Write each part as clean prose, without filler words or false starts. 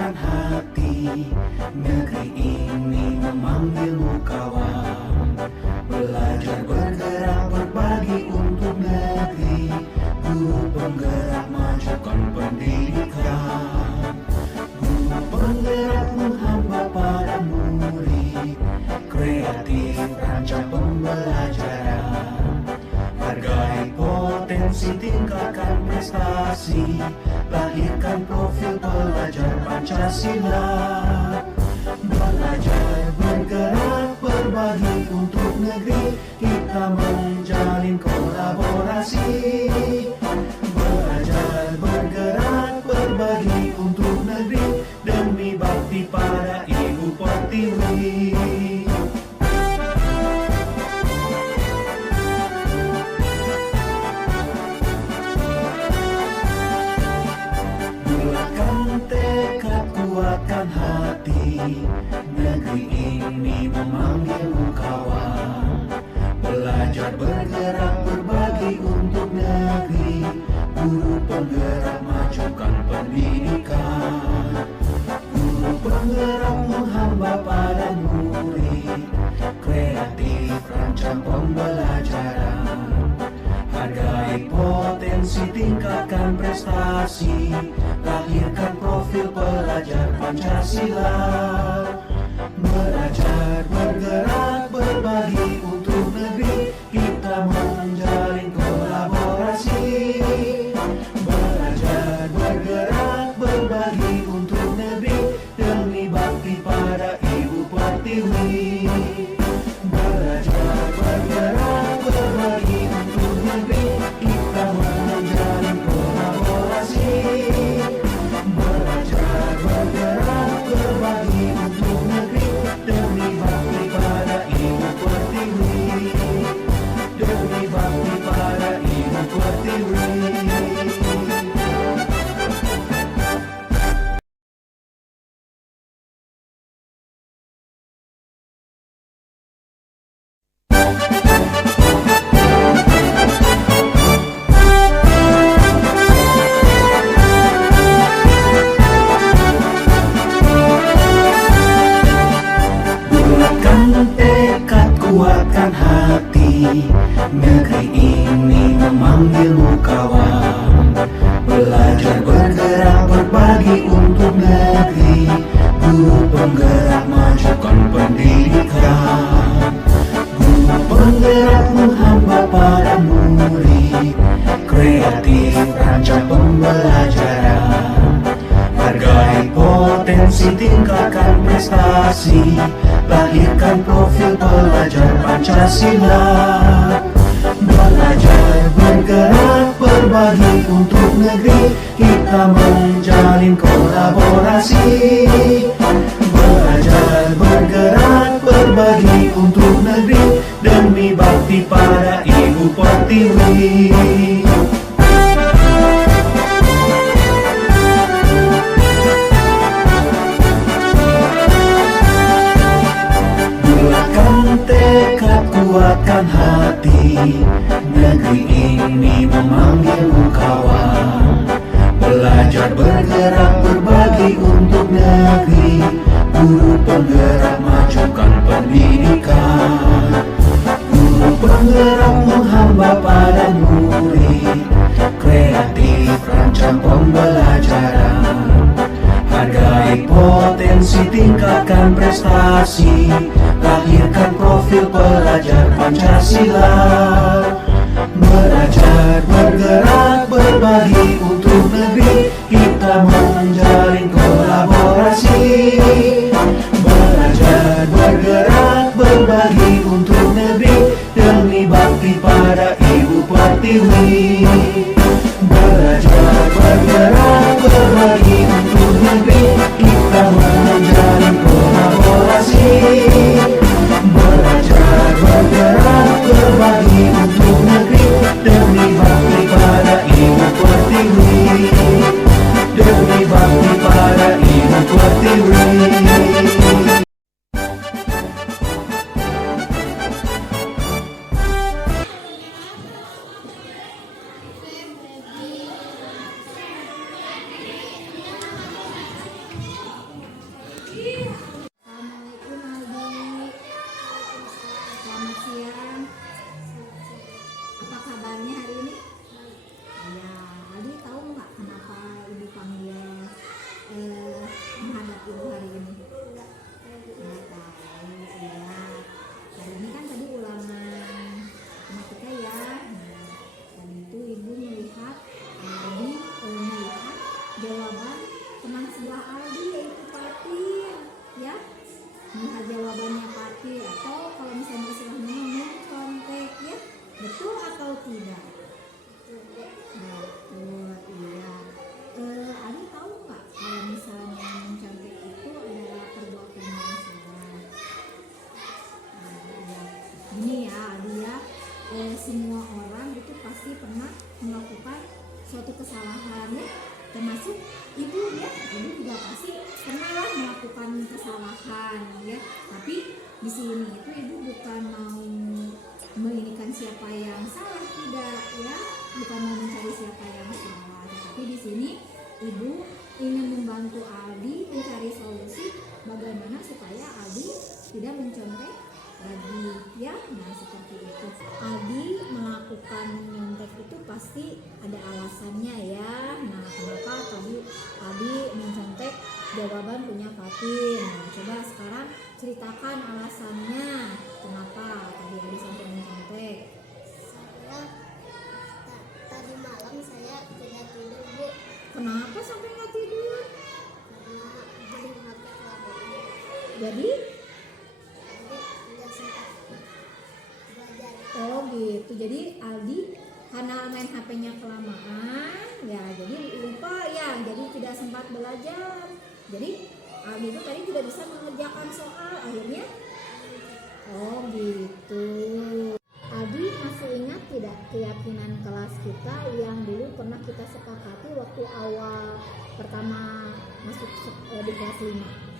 kuatkan hati. Negeri ini memanggilmu kawan. Belajar bergerak berbagi untuk negeri. Guru penggerak majukan pendidikan. Guru penggerak menghamba para murid. Kreatif rancang pembelajaran. Hargai potensi, tingkatkan prestasi. Lahirkan profil pelajar Pancasila. Belajar bergerak berbagi untuk negeri. Kita menjalin kolaborasi. Belajar bergerak berbagi untuk negeri. Demi bakti pada Ibu Pertiwi. Kuatkan hati, negeri ini memanggilmu kawan. Belajar bergerak berbagi untuk negeri. Guru penggerak majukan pendidikan. Guru penggerak menghamba pada murid. Kreatif rancang pembelajaran. Hargai potensi, tingkatkan prestasi. Lahirkan profil pelajar Pancasila. Belajar bergerak berbagi untuk negeri. Kita menjalin kolaborasi. Belajar bergerak berbagi untuk negeri. Demi bakti pada Ibu Pertiwi. Belajar bergerak berbagi untuk negeri. Kita menjalin kolaborasi. Belajar bergerak berbagi untuk negeri. Demi bakti pada Ibu Pertiwi. Demi bakti pada Ibu Pertiwi. Kuatkan hati, negeri ini memanggilmu kawan. Belajar bergerak berbagi untuk negeri. Guru penggerak majukan pendidikan. Guru penggerak menghamba para murid. Kreatif rancang pembelajaran. Hargai potensi, tingkatkan prestasi. Lahirkan profil pelajar Pancasila. Belajar bergerak berbagi untuk negeri. Kita menjalin kolaborasi. Belajar bergerak berbagi untuk negeri. Demi bakti pada Ibu Pertiwi. Kuatkan hati, negeri ini memanggilmu kawan. Belajar bergerak berbagi untuk negeri. Guru penggerak majukan pendidikan. Guru penggerak menghamba pada murid. Kreatif rancang pembelajaran. Hargai potensi, tingkatkan prestasi. Lahirkan profil pelajar Pancasila. Belajar bergerak berbagi untuk negeri. Kita menjalin kolaborasi. Belajar bergerak berbagi untuk negeri. Demi bakti pada Ibu Pertiwi. Belajar bergerak berbagi untuk negeri. Kita menjalin kolaborasi. Belajar bergerak berbagi untuk negeri. Demi bakti pada Ibu Pertiwi. Aldi yaitu patir ya. Nah, jawabannya patir atau kalau misalnya istilahnya mencontek ya. Betul atau tidak? Betul, iya. Adi tahu nggak kalau misalnya mencontek itu adalah perbuatan yang salah? Ya. Gini ya, Adi ya, semua orang itu pasti pernah melakukan suatu kesalahan ya, termasuk ibu ya, ibu juga pasti pernah lah melakukan kesalahan ya. Tapi di sini itu ibu bukan mau menginikan siapa yang salah, tidak ya, bukan mau mencari siapa yang salah, tapi di sini ibu ingin membantu Aldi mencari solusi bagaimana supaya Aldi tidak mencontek lagi ya. Nah, seperti itu. Aldi melakukan menyontek itu pasti ada alasannya ya. Nah, kenapa tadi Aldi mencontek jawaban punya Fatin? Nah, coba sekarang ceritakan alasannya kenapa tadi Aldi sampai mencontek. Tadi malam saya tidak tidur, Bu. Kenapa sampai nggak tidur? Karena belum HP kelamaan. Jadi Tidak sempat belajar. oh gitu. Jadi Aldi karena main HP-nya kelamaan ya, jadi lupa ya, jadi tidak sempat belajar. Jadi Aldi itu tadi tidak bisa mengerjakan soal, akhirnya oh gitu. Aldi masih ingat tidak keyakinan kelas kita yang dulu pernah kita sepakati waktu awal pertama masuk di kelas 5?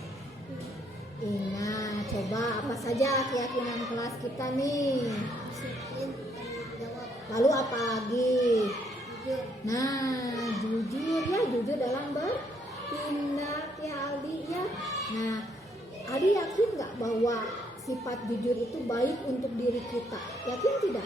Ingat, coba apa saja keyakinan kelas kita nih? Disiplin, tanggung jawab, Lalu apa lagi? jujur. Nah, jujur ya, jujur dalam bertindak ya Aldi ya. Nah, Aldi yakin nggak bahwa sifat jujur itu baik untuk diri kita? Yakin tidak?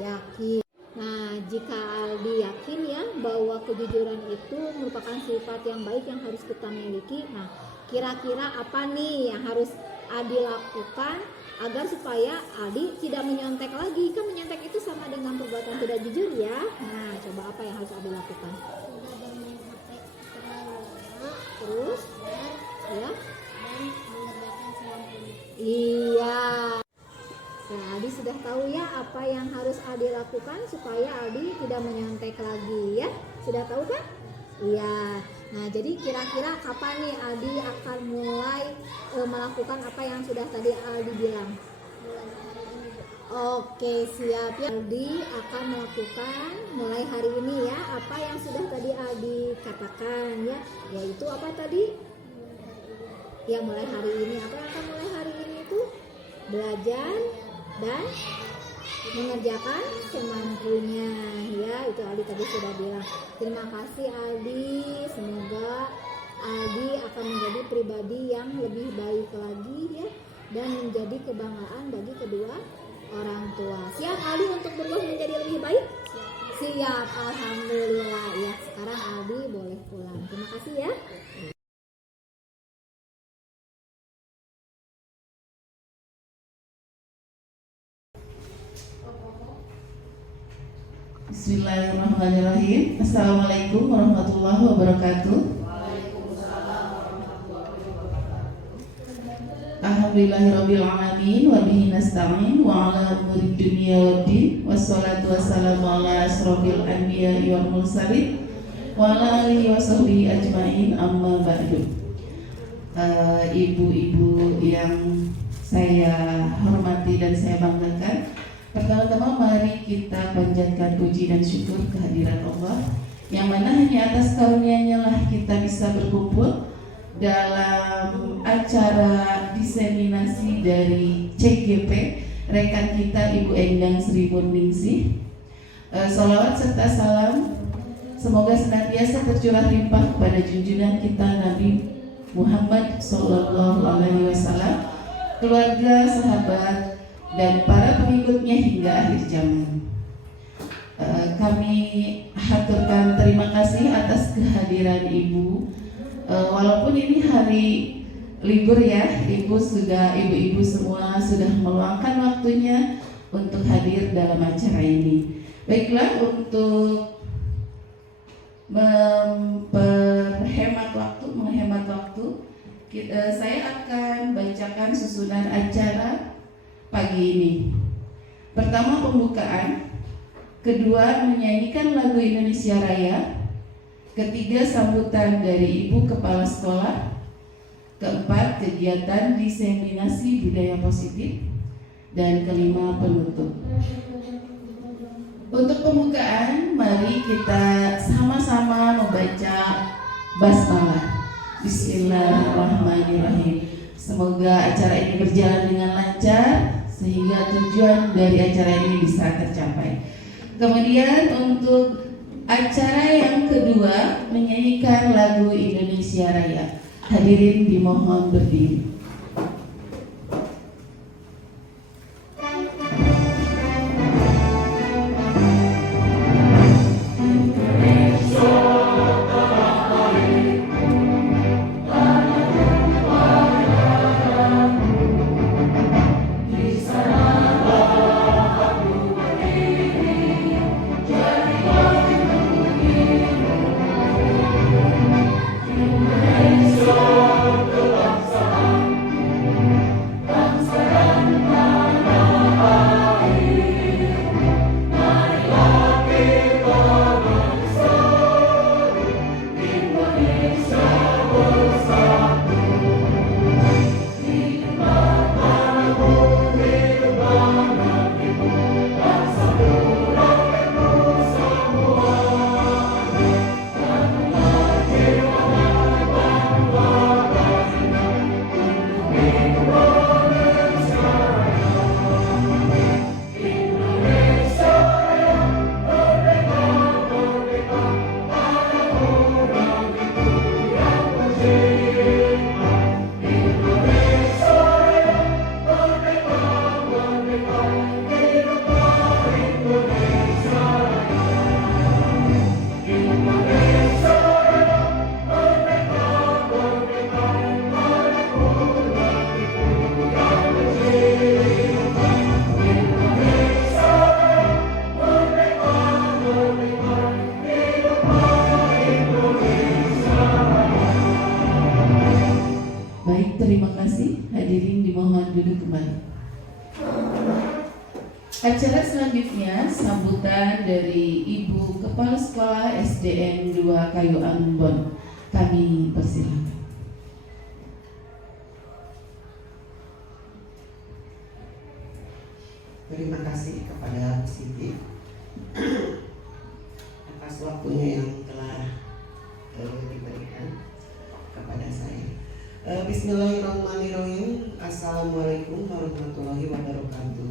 Yakin. Nah, jika Aldi yakin ya bahwa kejujuran itu merupakan sifat yang baik yang harus kita miliki, nah kira-kira apa nih yang harus Aldi lakukan agar supaya Aldi tidak menyontek lagi? Kan menyontek itu sama dengan perbuatan tidak jujur ya. Nah, coba apa yang harus Aldi lakukan? Tidak bermain HP terlalu lama, Terus benar, ya, dan mengerjakan semampunya. iya. Nah, Aldi sudah tahu ya apa yang harus Aldi lakukan supaya Aldi tidak menyontek lagi ya. Sudah tahu kan? Iya. Nah, jadi kira-kira kapan nih Aldi akan mulai melakukan apa yang sudah tadi Aldi bilang? Mulai hari ini, Bu. Oke, siap ya. Aldi akan melakukan mulai hari ini ya apa yang sudah tadi Aldi katakan ya. Yaitu apa tadi? Mulai hari ini. Ya, mulai hari ini. Apa yang akan mulai hari ini itu? Belajar dan mengerjakan semampunya ya. Itu Aldi tadi sudah bilang. Terima kasih Aldi, semoga Aldi akan menjadi pribadi yang lebih baik lagi ya, dan menjadi kebanggaan bagi kedua orang tua. Siap Aldi untuk berubah menjadi lebih baik? Siap, alhamdulillah ya. Sekarang Aldi boleh pulang. Terima kasih ya. Bismillahirrahmanirrahim. Assalamualaikum warahmatullahi wabarakatuh. Alhamdulillahirabbil alamin wa bihi nasta'in wa ala umuri dunya waddin wassalatu wassalamu ala asrofil anbiya'i wal mursalin wa ala alihi wa sahbihi ajmain, amma ba'du. Ibu-ibu yang saya hormati dan saya banggakan, pertama-tama mari kita panjatkan puji dan syukur kehadiran Allah yang mana hanya atas karunia-Nya lah kita bisa berkumpul dalam acara diseminasi dari CGP rekan kita Ibu Endang Sri Murningsih. Salawat serta salam semoga senantiasa tercurah limpah kepada junjungan kita Nabi Muhammad Sallallahu Alaihi Wasallam, keluarga, sahabat, dan para pengikutnya hingga akhir zaman. Kami haturkan terima kasih atas kehadiran Ibu. Walaupun ini hari libur ya, ibu-ibu semua sudah meluangkan waktunya untuk hadir dalam acara ini. Baiklah, untuk menghemat waktu, saya akan bacakan susunan acara pagi ini. Pertama pembukaan, kedua menyanyikan lagu Indonesia Raya, ketiga sambutan dari Ibu Kepala Sekolah, keempat kegiatan diseminasi budaya positif, dan kelima penutup. Untuk pembukaan, mari kita sama-sama membaca basmalah. Bismillahirrahmanirrahim. Semoga acara ini berjalan dengan lancar sehingga tujuan dari acara ini bisa tercapai. Kemudian untuk acara yang kedua, menyanyikan lagu Indonesia Raya. Hadirin dimohon berdiri. Baik, terima kasih. Hadirin dimohon duduk kembali. Acara selanjutnya sambutan dari Ibu Kepala Sekolah SDN 2 Kayu Ambon. Kami persilakan. Terima kasih kepada Siti atas waktunya yang telah diberikan kepada saya. Bismillahirrahmanirrahim. Assalamualaikum warahmatullahi wabarakatuh.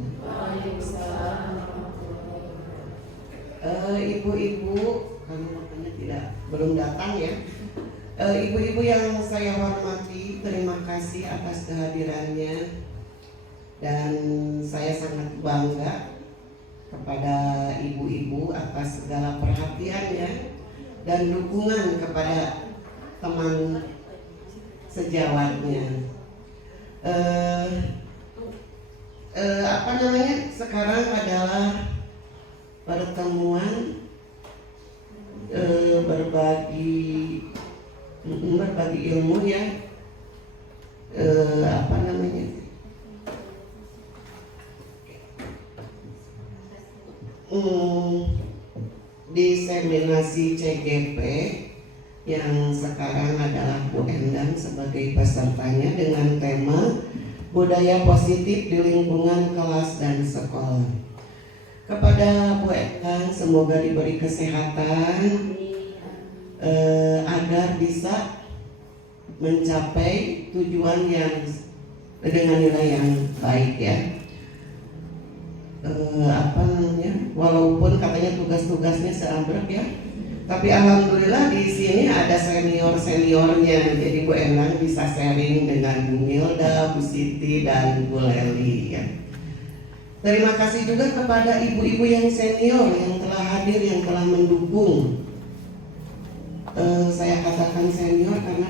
Ibu-ibu, kami makanya belum datang ya. Ibu-ibu yang saya hormati, terima kasih atas kehadirannya. Dan saya sangat bangga kepada ibu-ibu atas segala perhatiannya dan dukungan kepada teman sejawatnya. Sekarang adalah pertemuan berbagi ilmu ya. Diseminasi CGP yang sekarang adalah Bu Endang sebagai pesertanya dengan tema budaya positif di lingkungan kelas dan sekolah. Kepada Bu Endang semoga diberi kesehatan agar bisa mencapai tujuan yang dengan nilai yang baik ya. Walaupun katanya tugas-tugasnya seambrek ya, tapi alhamdulillah di sini ada senior-seniornya, jadi Bu Endang bisa sharing dengan Bu Milda, Bu Siti, dan Bu Leli ya. Terima kasih juga kepada ibu-ibu yang senior yang telah hadir, yang telah mendukung. Saya katakan senior karena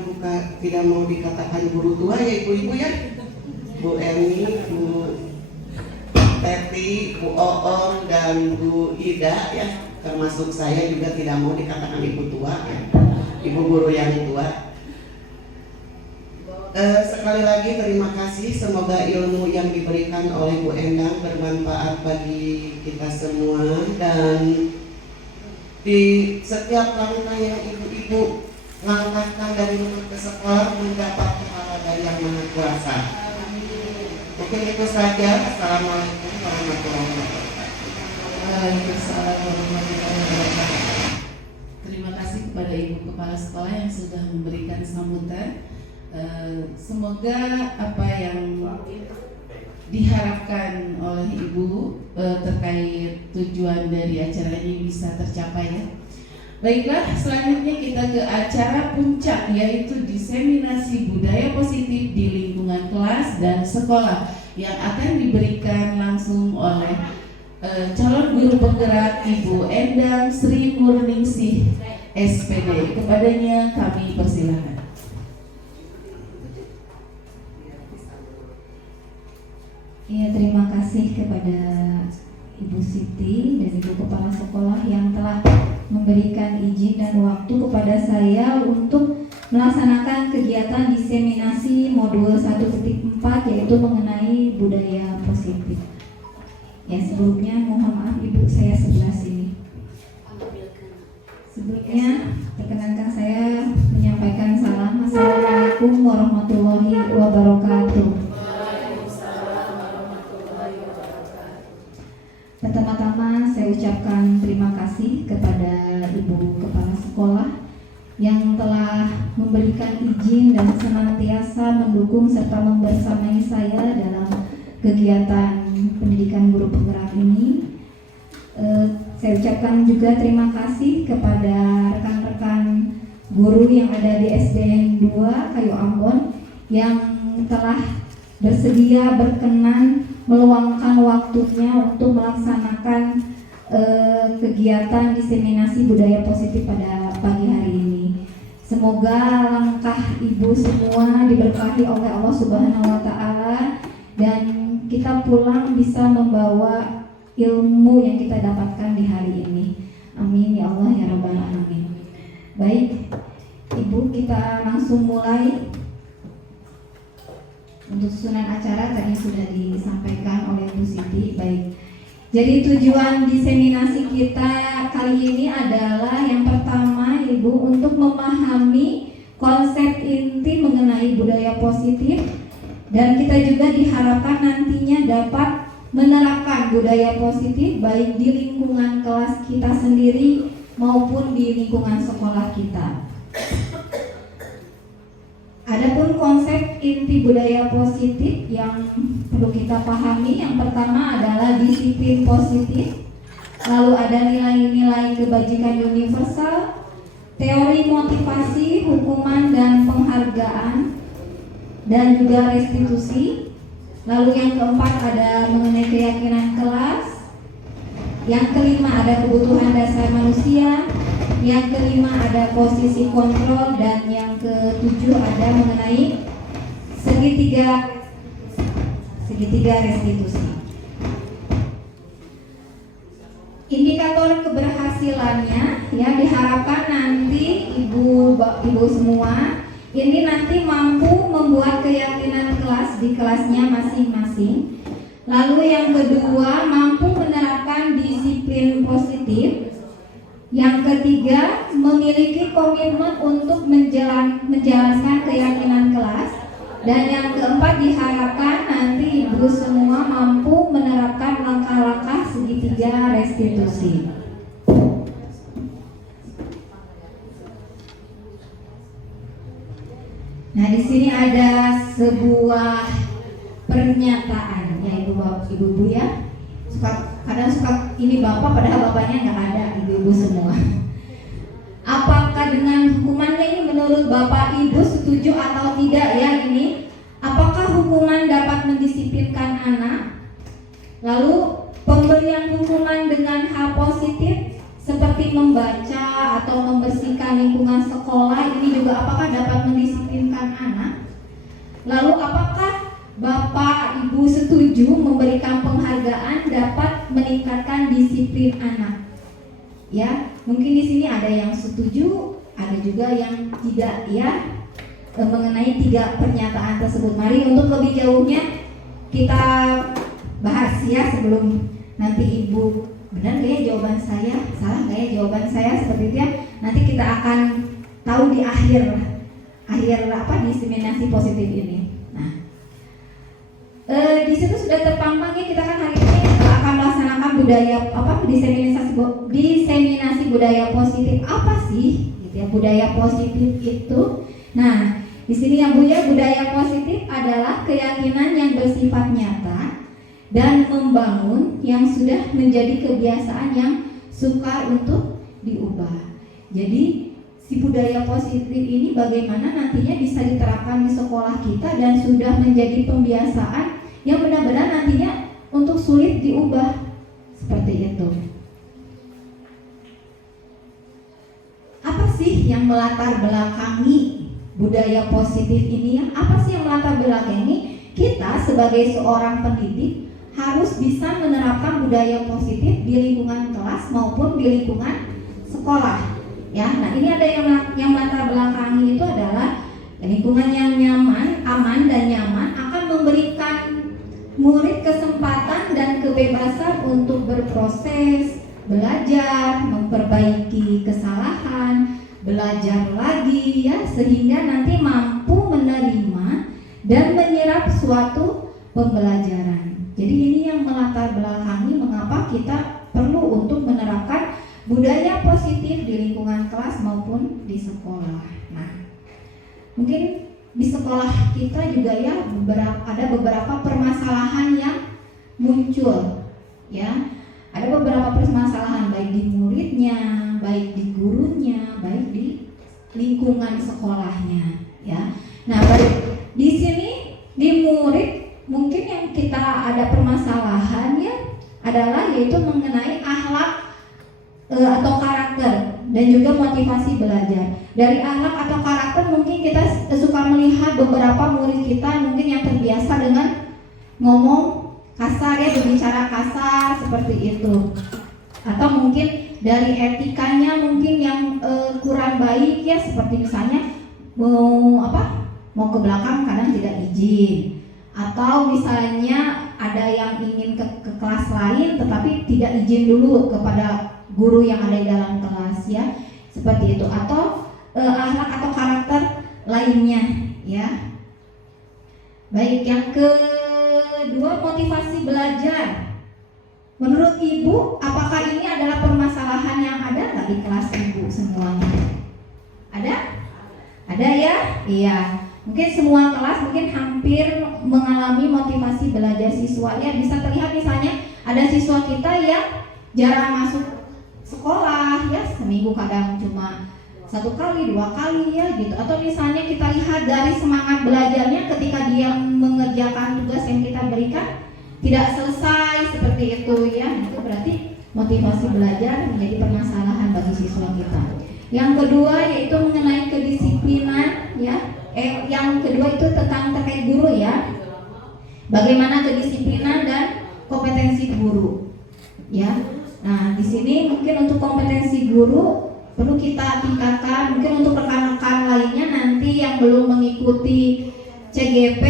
tidak mau dikatakan guru tua ya ibu-ibu ya. Bu Eni, Bu Teti, Bu Oom, dan Bu Ida ya. termasuk saya juga tidak mau dikatakan ibu tua ya, ibu guru yang tua. Sekali lagi terima kasih, semoga ilmu yang diberikan oleh Bu Endang bermanfaat bagi kita semua, dan di setiap langkah yang ibu-ibu langkahkan dari rumah ke sekolah mendapat pahala yang Maha Kuasa. Mungkin itu saja. Assalamualaikum warahmatullahi wabarakatuh. Waalaikumsalam warahmatullahi wabarakatuh. Terima kasih kepada Ibu Kepala Sekolah yang sudah memberikan sambutan. Semoga apa yang diharapkan oleh Ibu terkait tujuan dari acara ini bisa tercapai ya. Baiklah, selanjutnya kita ke acara puncak, yaitu diseminasi budaya positif di lingkungan kelas dan sekolah yang akan diberikan langsung oleh calon guru penggerak Ibu Endang Sri Murningsih SPD. Kepadanya kami persilahkan. Ya, terima kasih kepada Ibu Siti dan Ibu Kepala Sekolah yang telah memberikan izin dan waktu kepada saya untuk melaksanakan kegiatan diseminasi modul 1.4 yaitu mengenai budaya positif. Ya, sebelumnya mohon maaf Ibu, saya sebelah sini. Sebelumnya perkenankan saya menyampaikan salam. Assalamualaikum warahmatullahi wabarakatuh. Pertama-tama saya ucapkan terima kasih kepada Ibu Kepala Sekolah yang telah memberikan izin dan senantiasa mendukung serta membersamai saya dalam kegiatan pendidikan guru penggerak ini. Saya ucapkan juga terima kasih kepada rekan-rekan guru yang ada di SDN 2 Kayu Ambon yang telah bersedia berkenan meluangkan waktunya untuk melaksanakan kegiatan diseminasi budaya positif pada pagi hari ini. Semoga langkah Ibu semua diberkahi oleh Allah Subhanahu wa Ta'ala dan kita pulang bisa membawa ilmu yang kita dapatkan di hari ini. Amin ya Allah ya Rabbal Alamin. Baik, Ibu, kita langsung mulai. Untuk susunan acara tadi sudah disampaikan oleh Bu Siti. Baik. Jadi tujuan diseminasi kita kali ini adalah yang pertama Ibu untuk memahami konsep inti mengenai budaya positif, dan kita juga diharapkan nantinya dapat menerapkan budaya positif baik di lingkungan kelas kita sendiri maupun di lingkungan sekolah kita. Adapun konsep inti budaya positif yang perlu kita pahami, yang pertama adalah disiplin positif, lalu ada nilai-nilai kebajikan universal, teori motivasi, hukuman dan penghargaan, dan juga restitusi. Lalu yang keempat ada mengenai keyakinan kelas, yang kelima ada kebutuhan dasar manusia, yang kelima ada posisi kontrol, dan yang ketujuh ada mengenai segitiga restitusi. Indikator keberhasilannya ya diharapkan nanti ibu semua ini nanti mampu membuat keyakinan kelas di kelasnya masing-masing. Lalu yang kedua mampu menerapkan disiplin positif. Yang ketiga, memiliki komitmen untuk menjalankan keyakinan kelas. Dan yang keempat, diharapkan nanti ibu semua mampu menerapkan langkah-langkah segitiga restitusi. Nah, di sini ada sebuah pernyataan ya ibu-ibu ya. Kadang suka ini bapak padahal bapaknya nggak ada, ibu-ibu semua. Apakah dengan hukumannya ini menurut bapak ibu setuju atau tidak ya ini? Apakah hukuman dapat mendisiplinkan anak? Lalu pemberian hukuman dengan hal positif seperti membaca atau membersihkan lingkungan sekolah ini juga apakah dapat mendisiplinkan anak? Lalu apakah Bapak Ibu setuju memberikan penghargaan dapat meningkatkan disiplin anak? Ya, mungkin di sini ada yang setuju, ada juga yang tidak ya mengenai 3 pernyataan tersebut. Mari untuk lebih jauhnya kita bahas ya sebelum nanti Ibu benar nggak ya jawaban saya, salah nggak ya jawaban saya seperti itu ya. Nanti kita akan tahu di akhir diseminasi positif ini. Nah, di situ sudah terpampang ya, kita kan hari ini akan melaksanakan diseminasi budaya positif. Apa sih gitu ya budaya positif itu? Nah, di sini yang Bu ya, budaya positif adalah keyakinan yang bersifat nyata dan membangun yang sudah menjadi kebiasaan yang sukar untuk diubah. Jadi si budaya positif ini bagaimana nantinya bisa diterapkan di sekolah kita dan sudah menjadi pembiasaan yang benar-benar nantinya untuk sulit diubah seperti itu. Apa sih yang melatar belakangi budaya positif ini ya? Apa sih yang melatar belakangi kita sebagai seorang pendidik harus bisa menerapkan budaya positif di lingkungan kelas maupun di lingkungan sekolah ya. Nah, ini ada yang melatar belakangi itu adalah lingkungan yang nyaman, aman dan nyaman akan memberikan murid kesempatan dan kebebasan untuk berproses, belajar, memperbaiki kesalahan, belajar lagi ya, sehingga nanti mampu menerima dan menyerap suatu pembelajaran. Jadi ini yang melatar belakangi mengapa kita perlu untuk menerapkan budaya positif di lingkungan kelas maupun di sekolah. Nah, mungkin di sekolah kita juga ya ada beberapa permasalahan yang muncul ya. Ada beberapa permasalahan baik di muridnya, baik di gurunya, baik di lingkungan sekolahnya ya. Nah, baik di sini di murid mungkin yang kita ada permasalahan ya adalah yaitu mengenai akhlak atau karakter dan juga motivasi belajar. Dari akhlak atau karakter mungkin kita suka melihat beberapa murid kita mungkin yang terbiasa dengan ngomong kasar ya, berbicara kasar seperti itu. Atau mungkin dari etikanya mungkin yang kurang baik ya, seperti misalnya mau ke belakang kadang tidak izin. Atau misalnya ada yang ingin ke kelas lain tetapi tidak izin dulu kepada guru yang ada di dalam kelas ya, seperti itu. Atau akhlak atau karakter lainnya ya. Baik, yang kedua motivasi belajar. Menurut Ibu, apakah ini adalah permasalahan yang ada nggak di kelas Ibu semuanya? Ada? Ada ya? Iya. Mungkin semua kelas mungkin hampir mengalami motivasi belajar siswa ya. Bisa terlihat misalnya ada siswa kita yang jarang masuk sekolah ya, seminggu kadang cuma 1 kali, 2 kali ya gitu. Atau misalnya kita lihat dari semangat belajarnya ketika dia mengerjakan tugas yang kita berikan tidak selesai seperti itu ya. Itu berarti motivasi belajar menjadi permasalahan bagi siswa kita. Yang kedua yaitu mengenai kedisiplinan ya. Yang kedua itu terkait guru ya. Bagaimana kedisiplinan dan kompetensi guru ya. Nah, di sini mungkin untuk kompetensi guru perlu kita tingkatkan. Mungkin untuk rekan-rekan lainnya nanti yang belum mengikuti CGP,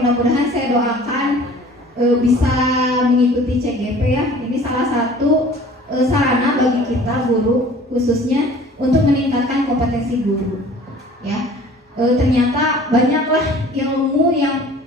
mudah-mudahan saya doakan bisa mengikuti CGP ya. Ini salah satu sarana bagi kita guru khususnya untuk meningkatkan kompetensi guru ya. Ternyata banyaklah ilmu yang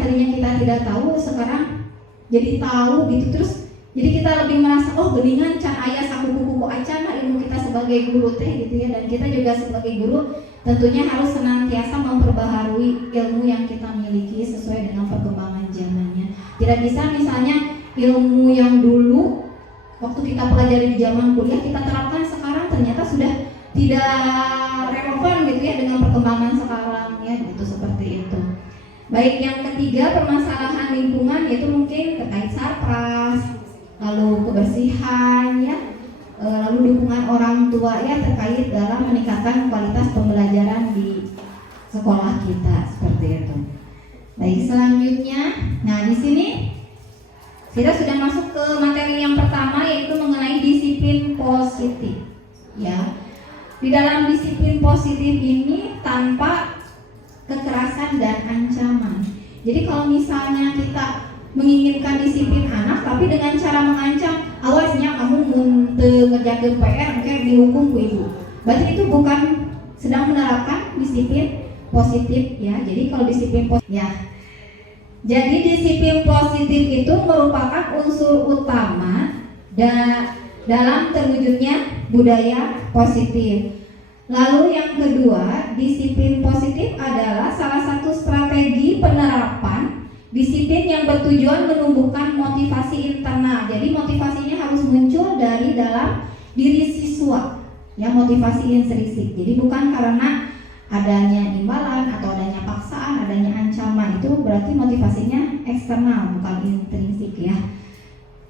tadinya kita tidak tahu sekarang jadi tahu gitu. Terus jadi kita lebih merasa oh geningan can aya sakuku acan lah ilmu kita sebagai guru teh gitu ya. Dan kita juga sebagai guru tentunya harus senantiasa memperbaharui ilmu yang kita miliki sesuai dengan perkembangan zamannya. Tidak bisa misalnya ilmu yang dulu waktu kita pelajari di zaman kuliah kita terapkan sekarang ternyata sudah tidak relevan gitu ya dengan perkembangan sekarang ya gitu, seperti itu. Baik, yang ketiga permasalahan lingkungan yaitu mungkin terkait sarpras, lalu kebersihan ya, lalu dukungan orang tua ya terkait dalam meningkatkan kualitas pembelajaran di sekolah kita seperti itu. Baik, selanjutnya, nah di sini kita sudah masuk ke materi yang pertama yaitu mengenai disiplin di dalam disiplin positif ini tanpa kekerasan dan ancaman. Jadi kalau misalnya kita menginginkan disiplin anak tapi dengan cara mengancam, awasnya kamu ngerjakeun PR engke dihukum ku ibu. Berarti itu bukan sedang menerapkan disiplin positif ya. Jadi kalau disiplin positif ya. Jadi disiplin positif itu merupakan unsur utama dalam terwujudnya budaya positif. Lalu yang kedua, disiplin positif adalah salah satu strategi penerapan disiplin yang bertujuan menumbuhkan motivasi internal. Jadi motivasinya harus muncul dari dalam diri siswa, ya, motivasi intrinsik. Jadi bukan karena adanya imbalan atau adanya paksaan, adanya ancaman, itu berarti motivasinya eksternal, bukan intrinsik ya.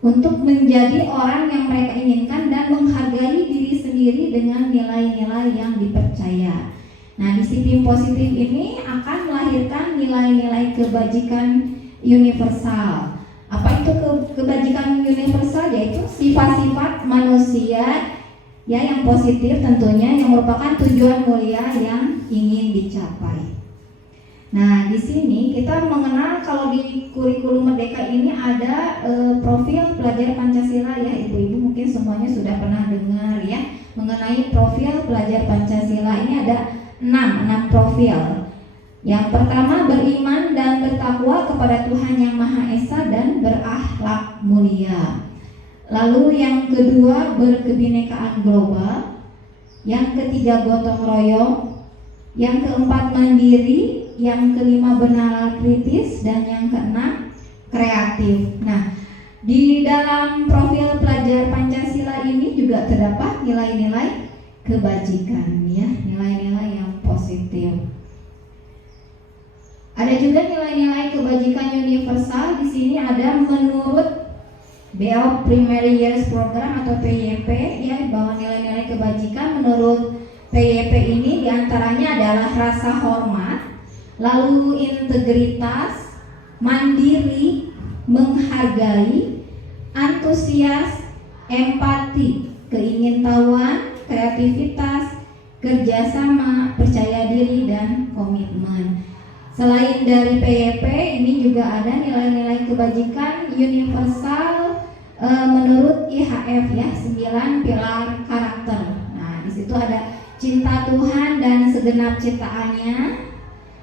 Untuk menjadi orang yang mereka inginkan dan menghargai diri sendiri dengan nilai-nilai yang dipercaya. Nah, disiplin positif ini akan melahirkan nilai-nilai kebajikan universal. Apa itu kebajikan universal? Yaitu sifat-sifat manusia ya yang positif tentunya, yang merupakan tujuan mulia yang ingin dicapai. Nah, di sini kita mengenal kalau di kurikulum Merdeka ini ada profil pelajar Pancasila ya, ibu-ibu mungkin semuanya sudah pernah dengar ya mengenai profil pelajar Pancasila. Ini ada 6 profil. Yang pertama, beriman dan bertakwa kepada Tuhan Yang Maha Esa dan berakhlak mulia. Lalu yang kedua, berkebinekaan global. Yang ketiga, gotong royong. Yang keempat, mandiri. Yang kelima, benalar kritis. Dan yang keenam, kreatif. Nah, di dalam profil pelajar Pancasila ini juga terdapat nilai-nilai kebajikan ya, nilai-nilai yang positif. Ada juga nilai-nilai kebajikan universal. Di sini ada menurut BO Primary Years Program atau PYP ya, bahwa nilai-nilai kebajikan menurut PYP ini diantaranya adalah rasa hormat, lalu integritas, mandiri, menghargai, antusias, empati, keingintahuan, kreativitas, kerjasama, percaya diri, dan komitmen. Selain dari PYP, ini juga ada nilai-nilai kebajikan universal menurut IHF ya, 9 pilar karakter. Nah, di situ ada cinta Tuhan dan segenap ciptaannya,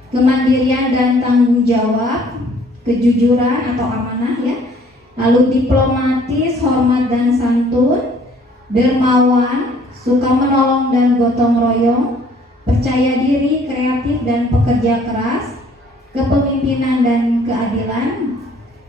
kemandirian dan tanggung jawab, kejujuran atau amanah ya, lalu diplomatis, hormat dan santun, dermawan, suka menolong dan gotong royong, percaya diri, kreatif dan pekerja keras, kepemimpinan dan keadilan,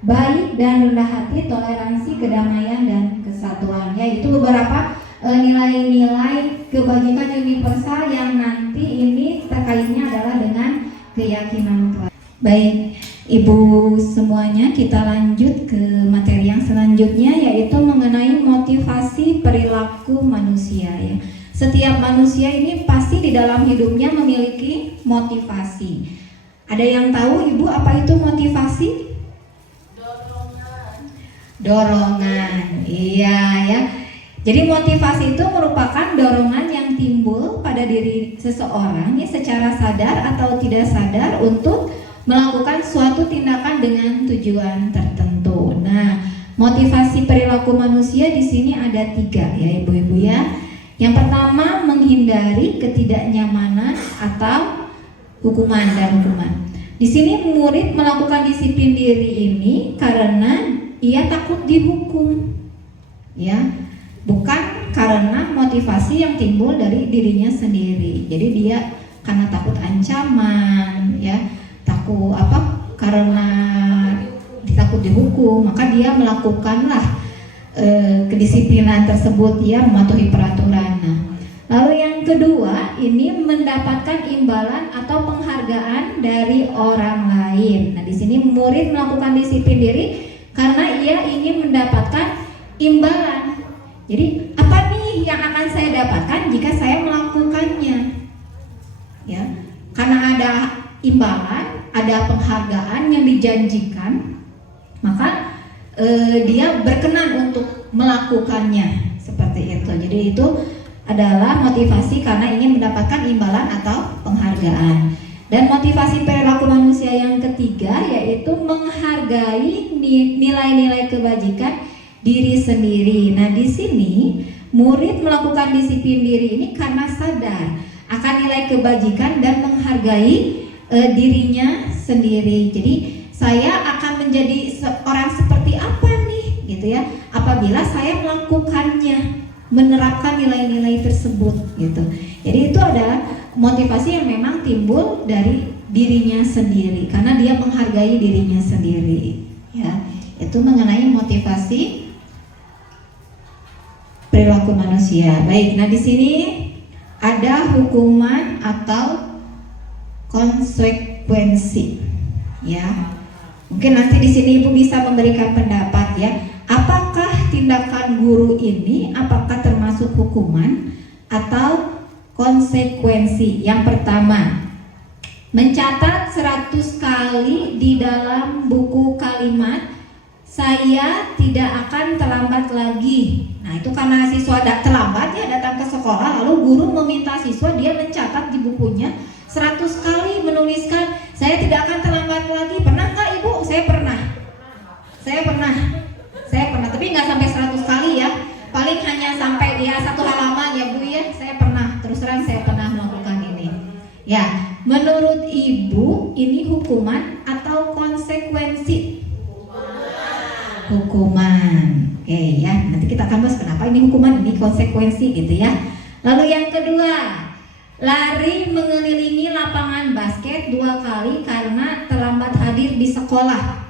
baik dan rendah hati, toleransi, kedamaian dan kesatuan. Ya, itu beberapa nilai-nilai kebajikan universal yang nanti ini terkaitnya adalah dengan keyakinan kelas. Baik, ibu semuanya, kita lanjut ke materi yang selanjutnya, yaitu mengenai motivasi perilaku manusia ya. Setiap manusia ini pasti di dalam hidupnya memiliki motivasi. Ada yang tahu ibu apa itu motivasi? Dorongan. Iya ya. Jadi motivasi itu merupakan dorongan yang timbul pada diri seseorang ya, secara sadar atau tidak sadar untuk melakukan suatu tindakan dengan tujuan tertentu. Nah, motivasi perilaku manusia di sini ada 3 ya ibu-ibu ya. Yang pertama, menghindari ketidaknyamanan atau hukuman dan hukuman. Di sini murid melakukan disiplin diri ini karena ia takut dihukum, ya, bukan karena motivasi yang timbul dari dirinya sendiri. Jadi dia karena takut ancaman, ya, takut karena takut dihukum, maka dia melakukanlah kedisiplinan tersebut, ya, mematuhi peraturan. Nah, lalu yang kedua, ini mendapatkan imbalan atau penghargaan dari orang lain. Nah, di sini murid melakukan disiplin diri karena ia ingin mendapatkan imbalan. Jadi, apa nih yang akan saya dapatkan jika saya melakukannya? Ya, karena ada imbalan, ada penghargaan yang dijanjikan, maka dia berkenan untuk melakukannya seperti itu. Jadi itu adalah motivasi karena ingin mendapatkan imbalan atau penghargaan. Dan motivasi perilaku manusia yang ketiga yaitu menghargai nilai-nilai kebajikan diri sendiri. Nah, di sini murid melakukan disiplin diri ini karena sadar akan nilai kebajikan dan menghargai dirinya sendiri. Jadi saya akan menjadi orang seperti apa nih, gitu ya, apabila saya melakukannya, menerapkan nilai-nilai tersebut, gitu. Jadi itu adalah motivasi yang memang timbul dari dirinya sendiri karena dia menghargai dirinya sendiri, ya. Itu mengenai motivasi perilaku manusia. Baik, nah di sini ada hukuman atau konsekuensi, ya. Mungkin nanti di sini Ibu bisa memberikan pendapat, ya. Apakah tindakan guru ini apakah termasuk hukuman atau konsekuensi? Yang pertama, mencatat 100 kali di dalam buku kalimat saya tidak akan terlambat lagi. Nah, itu karena siswa terlambat ya datang ke sekolah, lalu guru meminta siswa dia mencatat di bukunya 100 kali menuliskan saya tidak akan terlambat lagi. Pernah nggak Ibu? Saya pernah, tapi nggak sampai 100 kali ya. Paling hanya sampai ya 1 halaman ya Bu ya. Saya pernah, terus terang saya pernah melakukan ini. Ya, menurut Ibu ini hukuman atau konsekuensi? Hukuman. Oke ya, nanti kita akan bahas kenapa ini hukuman, ini konsekuensi gitu ya. Lalu yang kedua, lari mengelilingi lapangan basket 2 kali karena terlambat hadir di sekolah.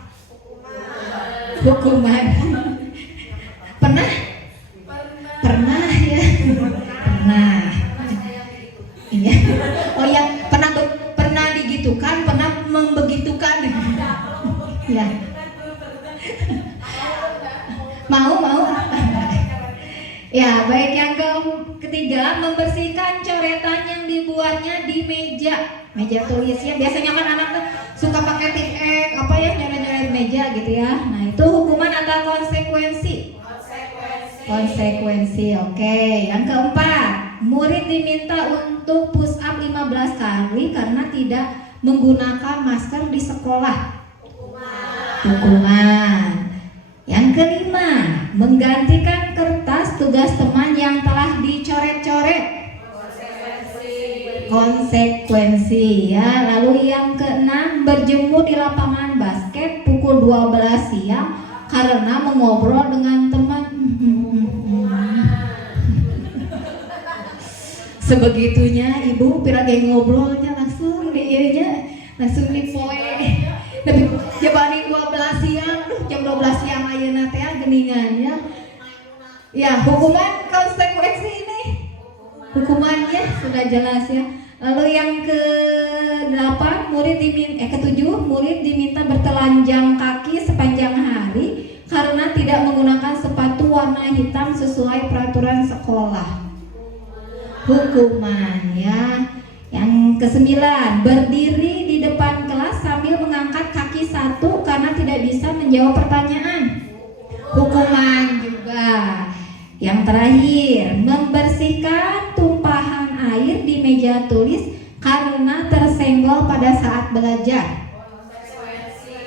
Hukuman. Pernah? Pernah ya. Pernah. Iya. Oh ya, pernah digitukan, pernah membegitukan. Ya. Mau? Ya, baik. Yang ketiga, membersihkan coretan yang dibuatnya di meja tulisnya. Biasanya kan anak tuh suka pakai tip X, apa ya, nyoret-nyoret meja gitu ya. Nah, itu hukuman atau konsekuensi? Konsekuensi. Oke. Yang keempat, murid diminta untuk push up 15 kali karena tidak menggunakan masker di sekolah. Hukuman. Yang kelima, menggantikan kertas tugas teman yang telah dicoret-coret. Konsekuensi ya. Lalu yang keenam, berjemur di lapangan basket pukul 12 siang karena mengobrol dengan teman. Sebegitunya Ibu pirage ngobrolnya langsung langsung dipoe. Tapi jebani 12 siang, jam 12 siang ayeuna teh geningannya. Ya, hukuman konsekuensi ini. Hukumannya sudah jelas ya. Lalu yang ke-8, ke-7, murid diminta bertelanjang kaki sepanjang hari karena tidak menggunakan sepatu warna hitam sesuai peraturan sekolah. Hukuman ya. Yang ke-9, berdiri di depan kelas sambil mengangkat kaki satu karena tidak bisa menjawab pertanyaan. Hukuman juga. Yang terakhir, membersihkan tumpahan air di meja tulis karena tersenggol pada saat belajar.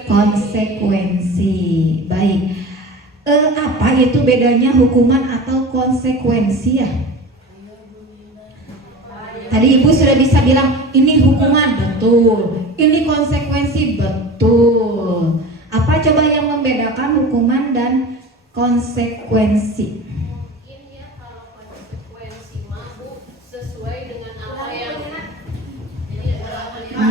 Konsekuensi. Baik. Apa itu bedanya hukuman atau konsekuensi ya? Tadi Ibu sudah bisa bilang ini hukuman, betul. Ini konsekuensi, betul. Apa coba yang membedakan hukuman dan konsekuensi? Mungkin ya kalau konsekuensi mah Bu sesuai dengan apa yang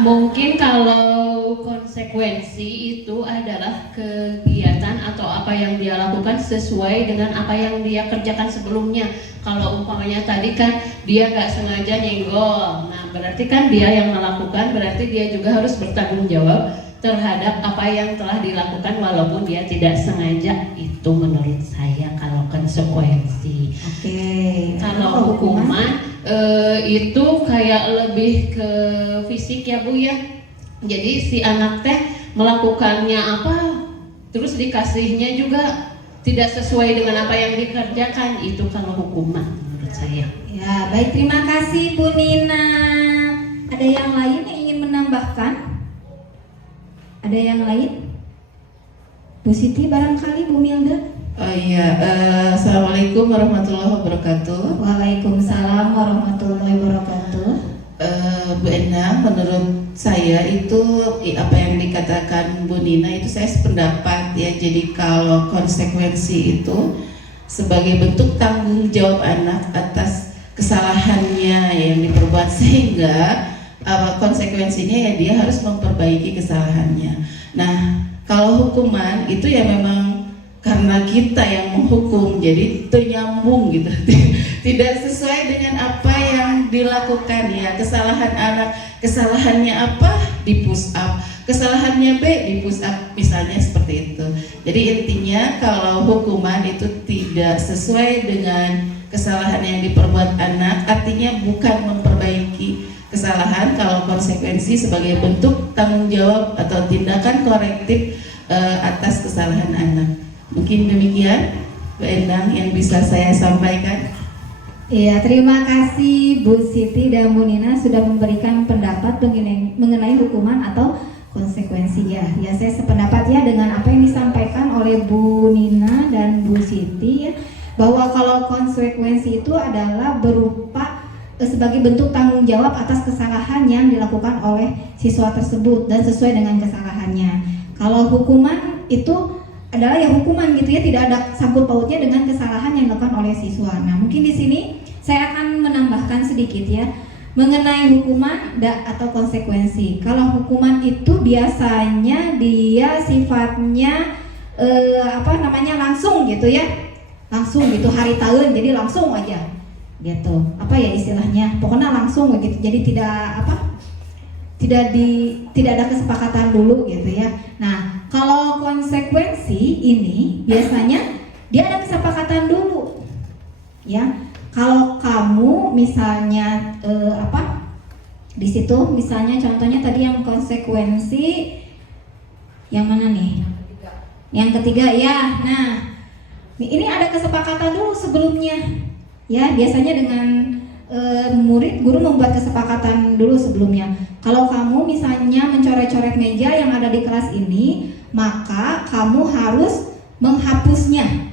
mungkin kalau konsekuensi itu adalah kegiatan atau apa yang dia lakukan sesuai dengan apa yang dia kerjakan sebelumnya. Kalau umpamanya tadi kan dia gak sengaja nyenggol, nah berarti kan dia yang melakukan, berarti dia juga harus bertanggung jawab terhadap apa yang telah dilakukan walaupun dia tidak sengaja. Itu menurut saya kalau konsekuensi. Oke. Kalau hukuman itu kayak lebih ke fisik ya Bu ya. Jadi si anak teh melakukannya apa, terus dikasihnya juga tidak sesuai dengan apa yang dikerjakan, itu kalau hukuman menurut menurut saya. Ya, baik, terima kasih Bu Nina. Ada yang lain yang ingin menambahkan? Ada yang lain? Bu Siti barangkali, Bu Milda? Oh iya, Assalamualaikum warahmatullahi wabarakatuh. Waalaikumsalam warahmatullahi wabarakatuh. Bu Endang, menurut saya itu apa yang dikatakan Bu Nina itu saya sependapat ya. Jadi kalau konsekuensi itu sebagai bentuk tanggung jawab anak atas kesalahannya yang diperbuat, sehingga konsekuensinya ya dia harus memperbaiki kesalahannya. Nah, kalau hukuman itu ya memang karena kita yang menghukum, jadi itu nyambung gitu, tidak sesuai dengan apa yang dilakukan ya. Kesalahan anak, kesalahannya apa, di push up, kesalahannya B, di push up, misalnya seperti itu. Jadi intinya kalau hukuman itu tidak sesuai dengan kesalahan yang diperbuat anak, artinya bukan memperbaiki kesalahan. Kalau konsekuensi sebagai bentuk tanggung jawab atau tindakan korektif atas kesalahan anak. Mungkin demikian Bu Endang yang bisa saya sampaikan. Iya, terima kasih Bu Siti dan Bu Nina sudah memberikan pendapat mengenai hukuman atau konsekuensi ya. Ya, saya sependapat ya dengan apa yang disampaikan oleh Bu Nina dan Bu Siti ya, bahwa kalau konsekuensi itu adalah berupa sebagai bentuk tanggung jawab atas kesalahan yang dilakukan oleh siswa tersebut dan sesuai dengan kesalahannya. Kalau hukuman itu adalah ya hukuman gitu ya, tidak ada sangkut pautnya dengan kesalahan yang dilakukan oleh siswa. Nah, mungkin di sini saya akan menambahkan sedikit ya mengenai hukuman atau konsekuensi. Kalau hukuman itu biasanya dia sifatnya langsung gitu ya, langsung gitu, hari tahun, jadi langsung aja gitu. Apa ya istilahnya? Pokoknya langsung gitu. Jadi tidak ada kesepakatan dulu gitu ya. Nah, kalau konsekuensi ini biasanya dia ada kesepakatan dulu, ya. Kalau kamu misalnya di situ misalnya contohnya tadi yang konsekuensi yang mana nih? Yang ketiga ya. Nah, ini ada kesepakatan dulu sebelumnya, ya. Biasanya dengan murid, guru membuat kesepakatan dulu sebelumnya. Kalau kamu misalnya mencoret-coret meja yang ada di kelas ini, maka kamu harus menghapusnya.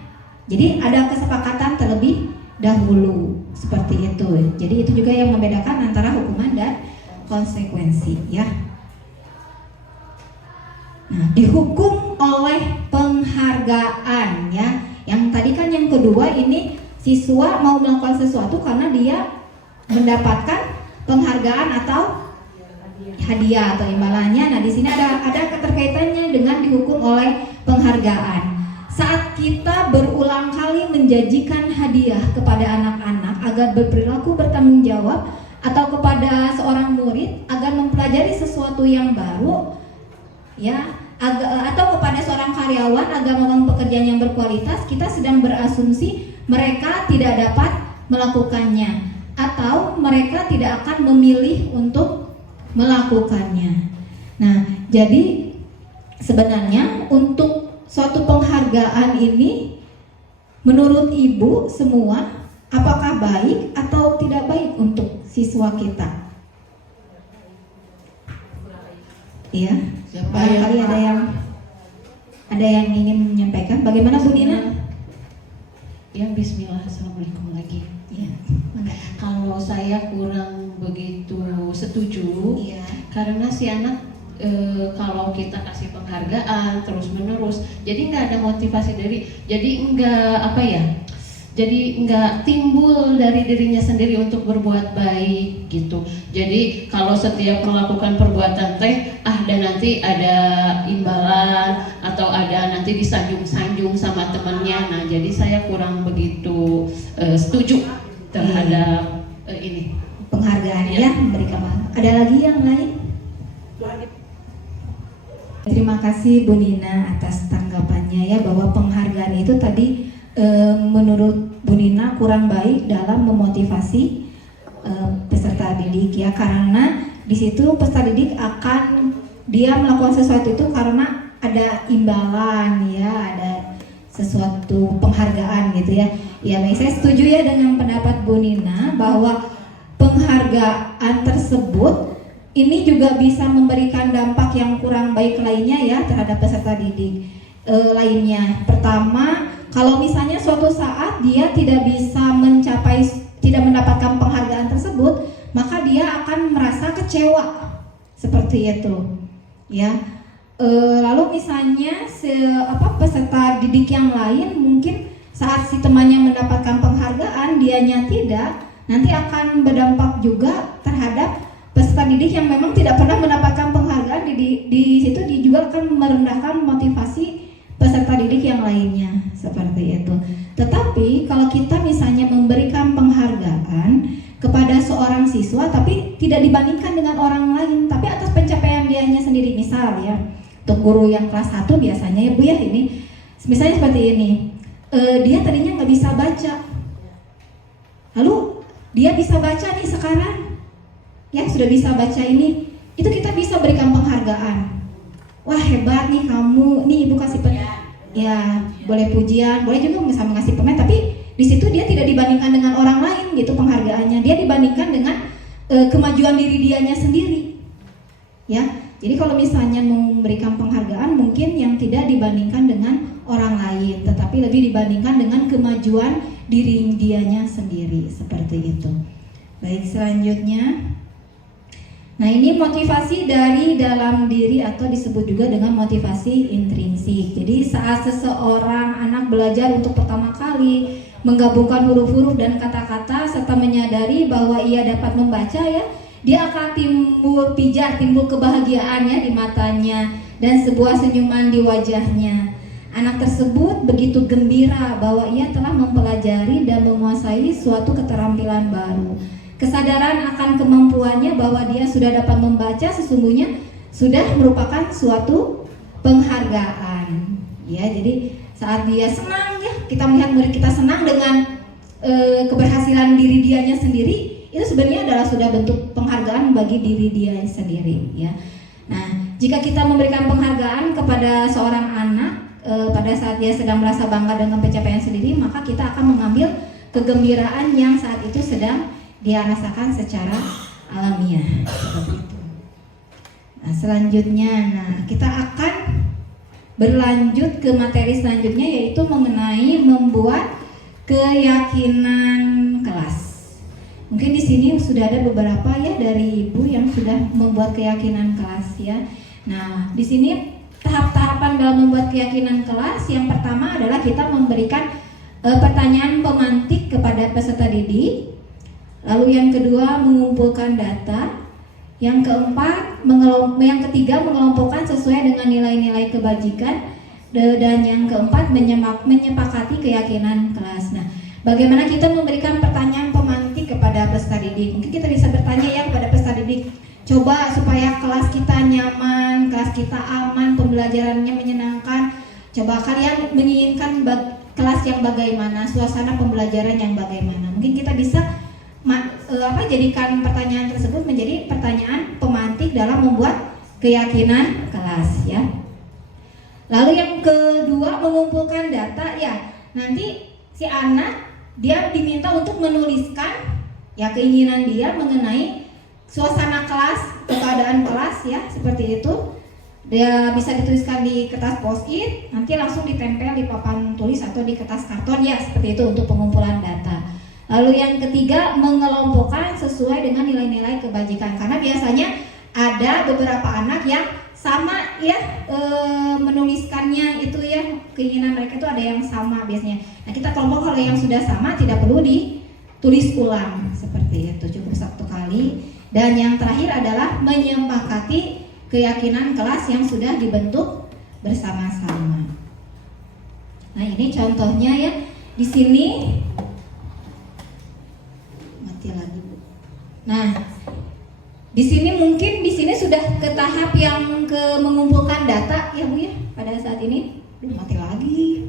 Jadi ada kesepakatan terlebih dahulu seperti itu. Jadi itu juga yang membedakan antara hukuman dan konsekuensi ya. Nah, dihukum oleh penghargaan ya. Yang tadi kan yang kedua ini siswa mau melakukan sesuatu karena dia mendapatkan penghargaan atau hadiah atau imbalannya. Nah, di sini ada keterkaitannya dengan dihukum oleh penghargaan. Saat kita berulang kali menjanjikan hadiah kepada anak-anak agar berperilaku bertanggung jawab, atau kepada seorang murid agar mempelajari sesuatu yang baru, ya, atau kepada seorang karyawan agar melakukan pekerjaan yang berkualitas, kita sedang berasumsi mereka tidak dapat melakukannya atau mereka tidak akan memilih untuk melakukannya. Nah, jadi sebenarnya untuk suatu penghargaan ini menurut Ibu semua apakah baik atau tidak baik untuk siswa kita? Iya. Barangkali ada yang ingin menyampaikan. Bagaimana Bu Nina? Ya, bismillah, assalamualaikum lagi. Iya. Kalau saya kurang begitu setuju, Iya. karena si anak kalau kita kasih penghargaan terus menerus, jadi nggak ada motivasi jadi nggak timbul dari dirinya sendiri untuk berbuat baik gitu. Jadi kalau setiap melakukan perbuatan dan nanti ada imbalan atau ada nanti disanjung-sanjung sama temannya. Nah, jadi saya kurang begitu setuju terhadap ini Penghargaan ya, memberikan. Ada lagi yang lain? Terima kasih Bu Nina atas tanggapannya ya, bahwa penghargaan itu tadi menurut Bu Nina kurang baik dalam memotivasi peserta didik ya, karena di situ peserta didik akan dia melakukan sesuatu itu karena ada imbalan ya, ada sesuatu penghargaan gitu ya. Ya baik, saya setuju ya dengan pendapat Bu Nina bahwa penghargaan tersebut ini juga bisa memberikan dampak yang kurang baik lainnya ya terhadap peserta didik lainnya. Pertama, kalau misalnya suatu saat dia tidak bisa tidak mendapatkan penghargaan tersebut, maka dia akan merasa kecewa seperti itu ya. Lalu misalnya peserta didik yang lain mungkin saat si temannya mendapatkan penghargaan, dianya tidak, nanti akan berdampak juga terhadap peserta didik yang memang tidak pernah mendapatkan penghargaan. Di situ dia juga akan merendahkan motivasi peserta didik yang lainnya seperti itu. Tetapi kalau kita misalnya memberikan penghargaan kepada seorang siswa tapi tidak dibandingkan dengan orang lain, tapi atas pencapaian dianya sendiri, misal ya untuk guru yang kelas 1 biasanya ya Bu ya, ini misalnya seperti ini, dia tadinya nggak bisa baca, lalu dia bisa baca nih sekarang ya, sudah bisa baca ini, itu kita bisa berikan penghargaan. Wah hebat nih kamu, nih ibu kasih ya boleh pujian, boleh juga misalnya ngasih permen, tapi di situ dia tidak dibandingkan dengan orang lain gitu penghargaannya, dia dibandingkan dengan kemajuan diri dianya sendiri ya. Jadi kalau misalnya memberikan penghargaan mungkin yang tidak dibandingkan dengan orang lain, tetapi lebih dibandingkan dengan kemajuan diri dianya sendiri seperti itu. Baik, selanjutnya, nah ini motivasi dari dalam diri atau disebut juga dengan motivasi intrinsik. Jadi saat seseorang anak belajar untuk pertama kali menggabungkan huruf-huruf dan kata-kata serta menyadari bahwa ia dapat membaca ya, dia akan timbul kebahagiaan ya di matanya dan sebuah senyuman di wajahnya. Anak tersebut begitu gembira bahwa ia telah mempelajari dan menguasai suatu keterampilan baru. Kesadaran akan kemampuannya bahwa dia sudah dapat membaca sesungguhnya sudah merupakan suatu penghargaan. Ya, jadi saat dia senang ya, kita melihat murid kita senang dengan keberhasilan diri dianya sendiri, itu sebenarnya adalah sudah bentuk penghargaan bagi diri dia sendiri ya. Nah, jika kita memberikan penghargaan kepada seorang anak pada saat dia sedang merasa bangga dengan pencapaian sendiri, maka kita akan mengambil kegembiraan yang saat itu sedang dia rasakan secara alamiah seperti itu. Nah, selanjutnya, kita akan berlanjut ke materi selanjutnya, yaitu mengenai membuat keyakinan kelas. Mungkin di sini sudah ada beberapa ya dari ibu yang sudah membuat keyakinan kelas ya. Nah, di sini tahap-tahapan dalam membuat keyakinan kelas, yang pertama adalah kita memberikan pertanyaan pemantik kepada peserta didik. Lalu yang kedua mengumpulkan data. Yang ketiga mengelompokkan sesuai dengan nilai-nilai kebajikan. Dan yang keempat menyepakati keyakinan kelas. Nah, bagaimana kita memberikan pertanyaan pemantik kepada peserta didik? Mungkin kita bisa bertanya ya kepada peserta didik, coba supaya kelas kita nyaman, kelas kita aman, pembelajarannya menyenangkan. Coba kalian menginginkan kelas yang bagaimana, suasana pembelajaran yang bagaimana. Mungkin kita bisa jadikan pertanyaan tersebut menjadi pertanyaan pemantik dalam membuat keyakinan kelas ya. Lalu yang kedua mengumpulkan data ya. Nanti si anak dia diminta untuk menuliskan ya keinginan dia mengenai suasana kelas, keadaan kelas ya, seperti itu. Dia bisa dituliskan di kertas post-it, nanti langsung ditempel di papan tulis atau di kertas karton ya, seperti itu untuk pengumpulan data. Lalu yang ketiga mengelompokkan sesuai dengan nilai-nilai kebajikan, karena biasanya ada beberapa anak yang sama ya menuliskannya itu ya, keinginan mereka itu ada yang sama biasanya. Nah, kita kelompok kalau yang sudah sama tidak perlu ditulis ulang seperti itu, cukup satu kali. Dan yang terakhir adalah menyepakati keyakinan kelas yang sudah dibentuk bersama-sama. Nah, ini contohnya ya. Di sini mati lagi, Bu. Nah, di sini mungkin sudah ke tahap yang mengumpulkan data ya, Bu ya. Pada saat ini mati lagi.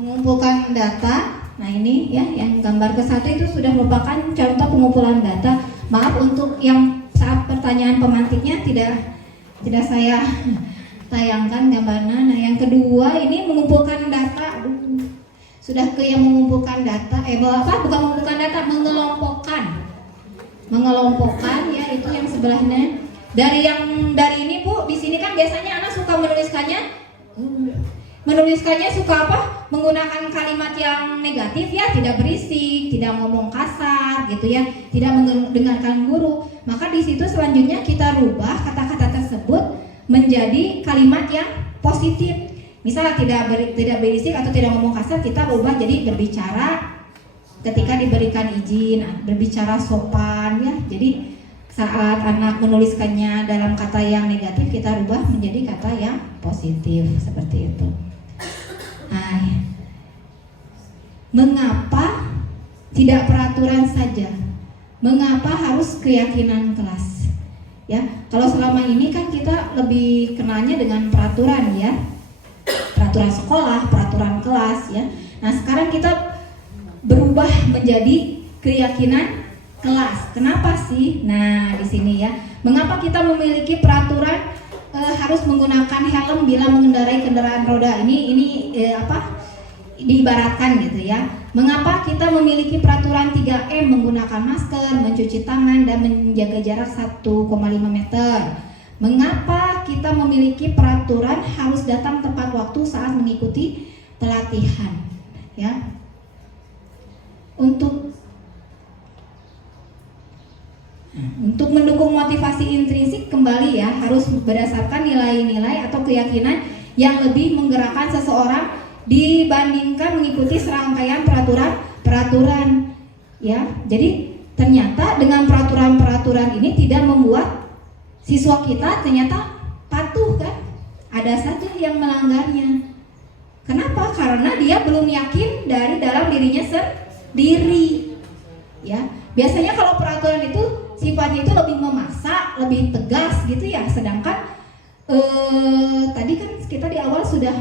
Mengumpulkan data. Nah, ini ya yang gambar ke-1 itu sudah merupakan contoh pengumpulan data. Maaf untuk yang saat pertanyaan pemantiknya tidak saya tayangkan gambarnya. Nah, yang kedua ini mengumpulkan data. Sudah ke yang mengumpulkan data, bukan mengumpulkan data, mengelompokkan ya, itu yang sebelahnya. Dari ini Bu, di sini kan biasanya anak suka menuliskannya suka apa? Menggunakan kalimat yang negatif ya, tidak berisik, tidak ngomong kasar gitu ya, tidak mendengarkan guru. Maka di situ selanjutnya kita rubah kata-kata tersebut menjadi kalimat yang positif. Misal tidak berisik atau tidak ngomong kasar, kita ubah jadi berbicara ketika diberikan izin, berbicara sopan ya. Jadi saat anak menuliskannya dalam kata yang negatif, kita rubah menjadi kata yang positif, seperti itu. Nah, mengapa tidak peraturan saja? Mengapa harus keyakinan kelas? Ya, kalau selama ini kan kita lebih kenalnya dengan peraturan ya. Peraturan sekolah, peraturan kelas ya. Nah, sekarang kita berubah menjadi keyakinan kelas. Kenapa sih? Nah, di sini ya. Mengapa kita memiliki peraturan harus menggunakan helm bila mengendarai kendaraan roda? Ini diibaratkan gitu ya. Mengapa kita memiliki peraturan 3M, menggunakan masker, mencuci tangan dan menjaga jarak 1,5 meter? Mengapa kita memiliki peraturan harus datang tepat waktu saat mengikuti pelatihan? Ya, untuk mendukung motivasi intrinsik kembali ya, harus berdasarkan nilai-nilai atau keyakinan yang lebih menggerakkan seseorang dibandingkan mengikuti serangkaian peraturan ya. Jadi ternyata dengan peraturan-peraturan ini tidak membuat siswa kita ternyata patuh kan? Ada saja yang melanggarnya. Kenapa? Karena dia belum yakin dari dalam dirinya sendiri. Ya, biasanya kalau peraturan itu sifatnya itu lebih memaksa, lebih tegas gitu ya. Sedangkan tadi kan kita di awal sudah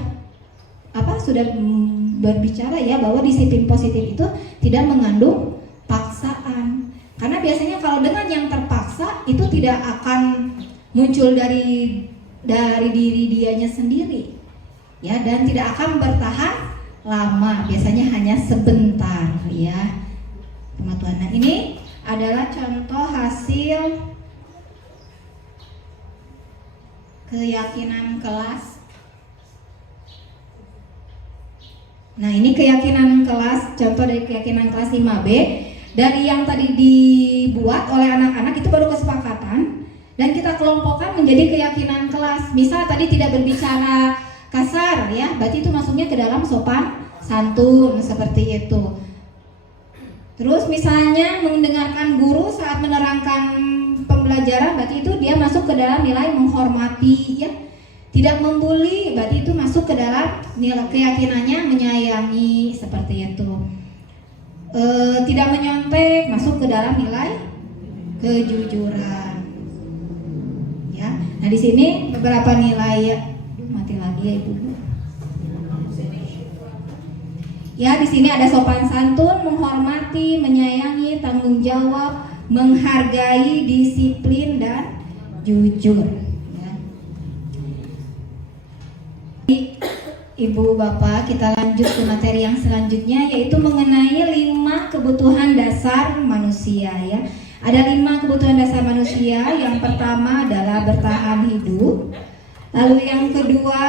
berbicara ya bahwa disiplin positif itu tidak mengandung paksaan. Karena biasanya kalau dengan yang terpaksa itu tidak akan muncul dari diri dianya sendiri, ya, dan tidak akan bertahan lama. Biasanya hanya sebentar, ya, teman-teman. Nah, ini adalah contoh hasil keyakinan kelas. Nah, ini keyakinan kelas, contoh dari keyakinan kelas 5B. Dari yang tadi dibuat oleh anak-anak itu baru kesepakatan dan kita kelompokkan menjadi keyakinan kelas. Misal tadi tidak berbicara kasar ya, berarti itu masuknya ke dalam sopan santun seperti itu. Terus misalnya mendengarkan guru saat menerangkan pembelajaran, berarti itu dia masuk ke dalam nilai menghormati ya. Tidak membuli, berarti itu masuk ke dalam nilai keyakinannya menyayangi seperti itu. Tidak menyontek masuk ke dalam nilai kejujuran. Ya. Nah, di sini beberapa nilai ya. Mati lagi ya Ibu. Ya, di sini ada sopan santun, menghormati, menyayangi, tanggung jawab, menghargai, disiplin dan jujur. Ya. Ibu Bapak, kita lanjut ke materi yang selanjutnya, yaitu mengenai 5 kebutuhan dasar manusia ya. Ada 5 kebutuhan dasar manusia. Yang pertama adalah bertahan hidup. Lalu yang kedua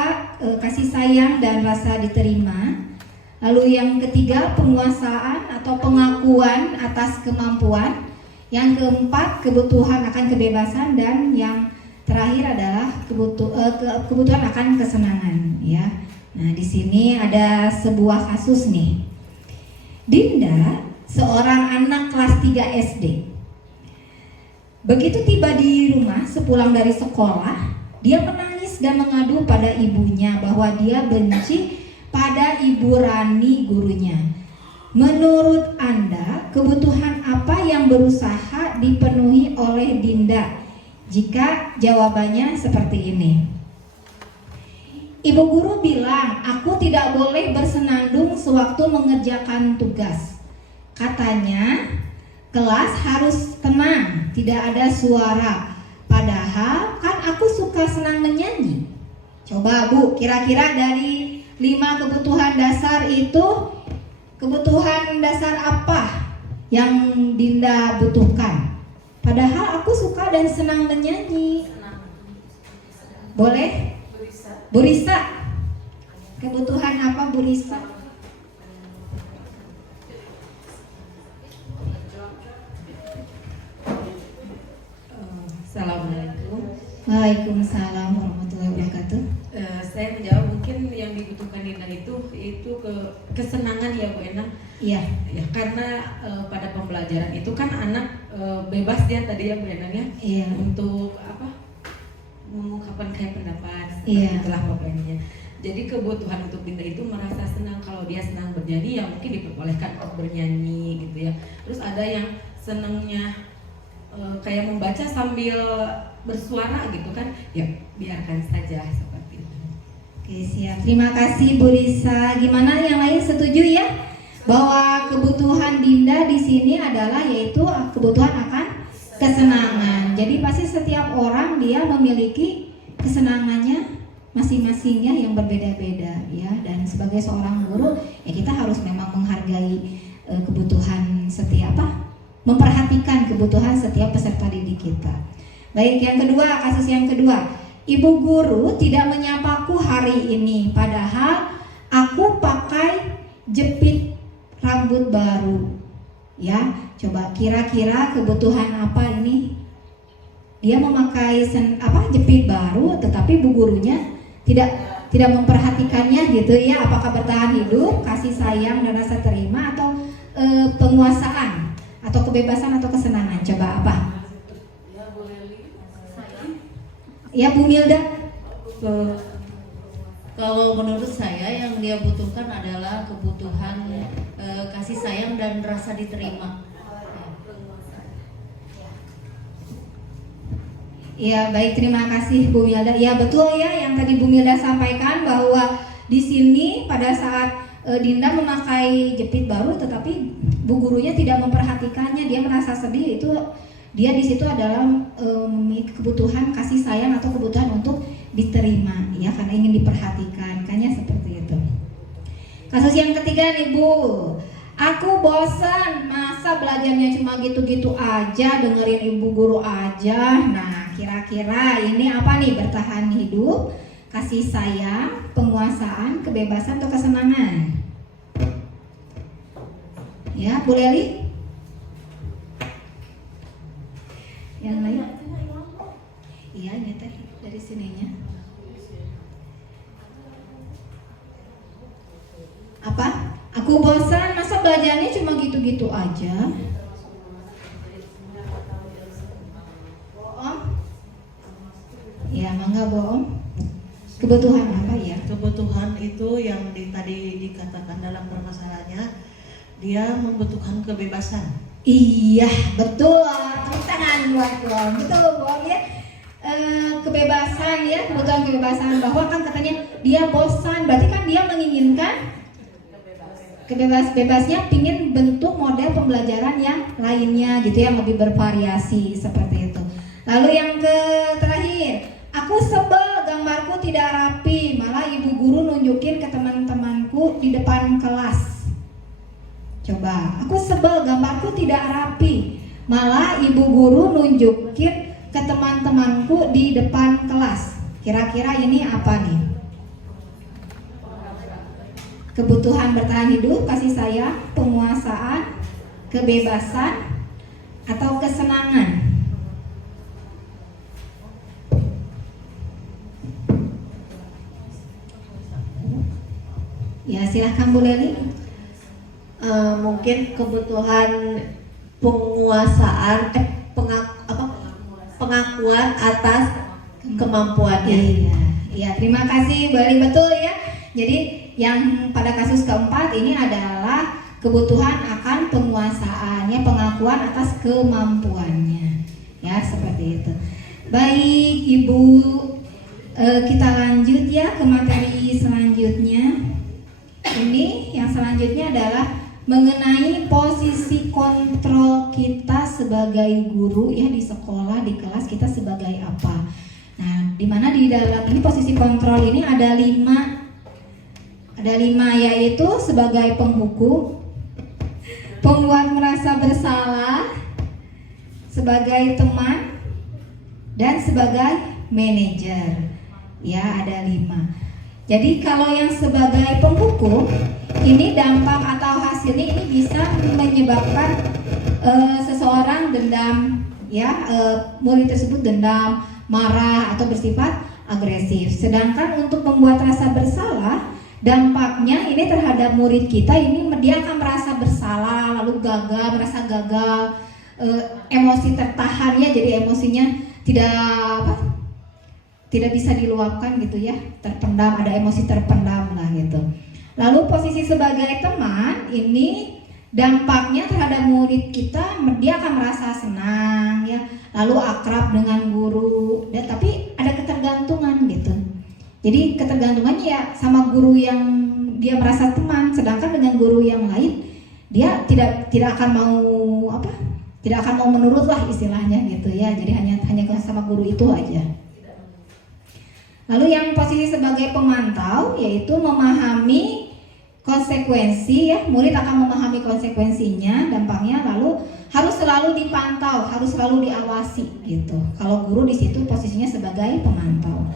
kasih sayang dan rasa diterima. Lalu yang ketiga penguasaan atau pengakuan atas kemampuan. Yang keempat kebutuhan akan kebebasan, dan yang terakhir adalah kebutuhan akan kesenangan ya. Nah, di sini ada sebuah kasus nih. Dinda, seorang anak kelas 3 SD. Begitu tiba di rumah sepulang dari sekolah, dia menangis dan mengadu pada ibunya bahwa dia benci pada Ibu Rani gurunya. Menurut Anda, kebutuhan apa yang berusaha dipenuhi oleh Dinda jika jawabannya seperti ini? Ibu guru bilang, aku tidak boleh bersenandung sewaktu mengerjakan tugas. Katanya, kelas harus tenang, tidak ada suara. Padahal kan aku suka senang menyanyi. Coba Bu, kira-kira dari 5 kebutuhan dasar itu kebutuhan dasar apa yang Dinda butuhkan? Padahal aku suka dan senang menyanyi. Boleh? Bu Risa. Kebutuhan apa Bu Risa? Assalamualaikum. Waalaikumsalam warahmatullahi wabarakatuh. Saya menjawab mungkin yang dibutuhkan Dinda itu kesenangan ya Bu Enang. Iya. Ya karena pada pembelajaran itu kan anak bebas ya tadi ya Bu Enang ya. Iya. Untuk mengungkapkan kayak pendapat. Iya. Itulah pokoknya. Jadi kebutuhan untuk Dinda itu merasa senang, kalau dia senang bernyanyi ya mungkin diperbolehkan untuk bernyanyi gitu ya. Terus ada yang senangnya kayak membaca sambil bersuara gitu kan, ya biarkan saja seperti itu. Oke, siap. Terima kasih Bu Risa. Gimana yang lain setuju ya? Bahwa kebutuhan Dinda di sini adalah yaitu kebutuhan akan kesenangan. Jadi pasti setiap orang dia memiliki kesenangannya masing-masingnya yang berbeda-beda ya. Dan sebagai seorang guru ya kita harus memang menghargai kebutuhan setiap memperhatikan kebutuhan setiap peserta didik kita. Baik, yang kedua, kasus yang kedua. Ibu guru tidak menyapaku hari ini, padahal aku pakai jepit rambut baru. Ya, coba kira-kira kebutuhan apa ini? Dia memakai jepit baru, tetapi bu gurunya tidak memperhatikannya gitu ya. Apakah bertahan hidup, kasih sayang dan rasa terima, atau penguasaan, atau kebebasan atau kesenangan? Coba apa? Ya Bu Milda. Kalau menurut saya yang dia butuhkan adalah kebutuhan kasih sayang dan rasa diterima. Ya baik, terima kasih Bu Milda. Ya betul ya yang tadi Bu Milda sampaikan bahwa di sini pada saat Dinda memakai jepit baru, tetapi bu gurunya tidak memperhatikannya, dia merasa sedih. Itu dia di situ adalah memiliki kebutuhan kasih sayang atau kebutuhan untuk diterima, ya, karena ingin diperhatikan, kayaknya seperti itu. Kasus yang ketiga nih Bu, aku bosan, masa belajarnya cuma gitu-gitu aja, dengerin ibu guru aja. Nah, kira-kira ini apa nih? Bertahan hidup, kasih sayang, penguasaan, kebebasan atau kesenangan? Ya, Bu Leli? Yang lain? Iya, ini tadi dari sininya. Apa? Aku bosan, masa belajarnya cuma gitu-gitu aja. Bohong? Ya, mangga bohong. Kebutuhan apa ya? Kebutuhan itu yang tadi dikatakan dalam permasalahannya, dia membutuhkan kebebasan. Iya, betul. Tepuk tangan buat Bohong. Betul, Bohong ya. Kebebasan ya, kebutuhan kebebasan, bahwa kan katanya dia bosan, berarti kan dia menginginkan bebasnya pingin bentuk model pembelajaran yang lainnya gitu, yang lebih bervariasi seperti itu. Lalu yang terakhir, aku sebel gambarku tidak rapi, malah ibu guru nunjukin ke teman-temanku di depan kelas. Coba, aku sebel gambarku tidak rapi, malah ibu guru nunjukin ke teman-temanku di depan kelas. Kira-kira ini apa nih? Kebutuhan bertahan hidup, kasih sayang, penguasaan, kebebasan, atau kesenangan? Ya, silahkan Bu Leli. Mungkin kebutuhan penguasaan, pengakuan atas kemampuannya. Iya, terima kasih Bu Leli, betul ya. Jadi yang pada kasus keempat ini adalah kebutuhan akan penguasaan, ya, pengakuan atas kemampuannya, ya, seperti itu. Baik Ibu, kita lanjut ya ke materi selanjutnya. Ini yang selanjutnya adalah mengenai posisi kontrol kita sebagai guru, ya, di sekolah, di kelas kita sebagai apa. Nah, di mana di dalam ini posisi kontrol ini ada 5, yaitu sebagai penghukum, pembuat merasa bersalah, sebagai teman, dan sebagai manajer. Ya, ada 5. Jadi kalau yang sebagai penghukum, ini dampak atau hasilnya ini bisa menyebabkan seseorang dendam, ya, murid tersebut dendam, marah atau bersifat agresif. Sedangkan untuk membuat rasa bersalah, dampaknya ini terhadap murid kita ini dia akan merasa bersalah, lalu merasa gagal, emosi tertahan ya, jadi emosinya tidak bisa diluapkan gitu ya, terpendam, ada emosi terpendam lah gitu. Lalu posisi sebagai teman ini dampaknya terhadap murid kita, dia akan merasa senang ya, lalu akrab dengan guru, dan tapi ada ketergantungan gitu. Jadi ketergantungannya ya sama guru yang dia merasa teman, sedangkan dengan guru yang lain dia tidak akan mau menurut lah istilahnya gitu ya. Jadi hanya sama guru itu aja. Lalu yang posisi sebagai pemantau yaitu memahami konsekuensi ya, murid akan memahami konsekuensinya, dampaknya, lalu harus selalu dipantau, harus selalu diawasi gitu. Kalau guru di situ posisinya sebagai pemantau.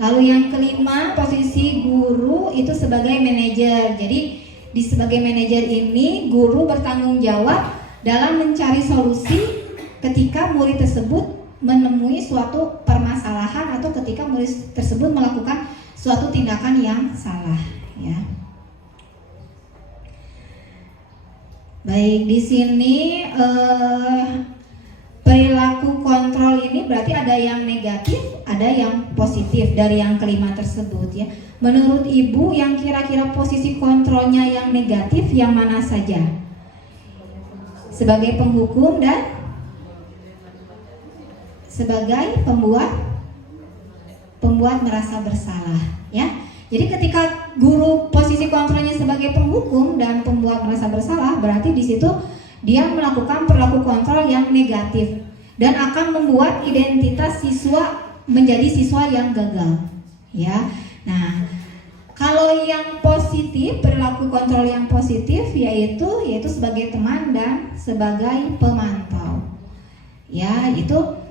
Lalu yang kelima, posisi guru itu sebagai manajer. Jadi sebagai manajer ini guru bertanggung jawab dalam mencari solusi ketika murid tersebut menemui suatu permasalahan atau ketika murid tersebut melakukan suatu tindakan yang salah ya. Baik, di sini perilaku kontrol ini berarti ada yang negatif, ada yang positif dari yang kelima tersebut ya. Menurut Ibu yang kira-kira posisi kontrolnya yang negatif yang mana saja? Sebagai penghukum dan sebagai pembuat merasa bersalah ya. Jadi ketika guru posisi kontrolnya sebagai penghukum dan pembuat merasa bersalah, berarti di situ dia melakukan perilaku kontrol yang negatif dan akan membuat identitas siswa menjadi siswa yang gagal ya. Nah, kalau yang positif, perilaku kontrol yang positif yaitu sebagai teman dan sebagai pemantau ya, itu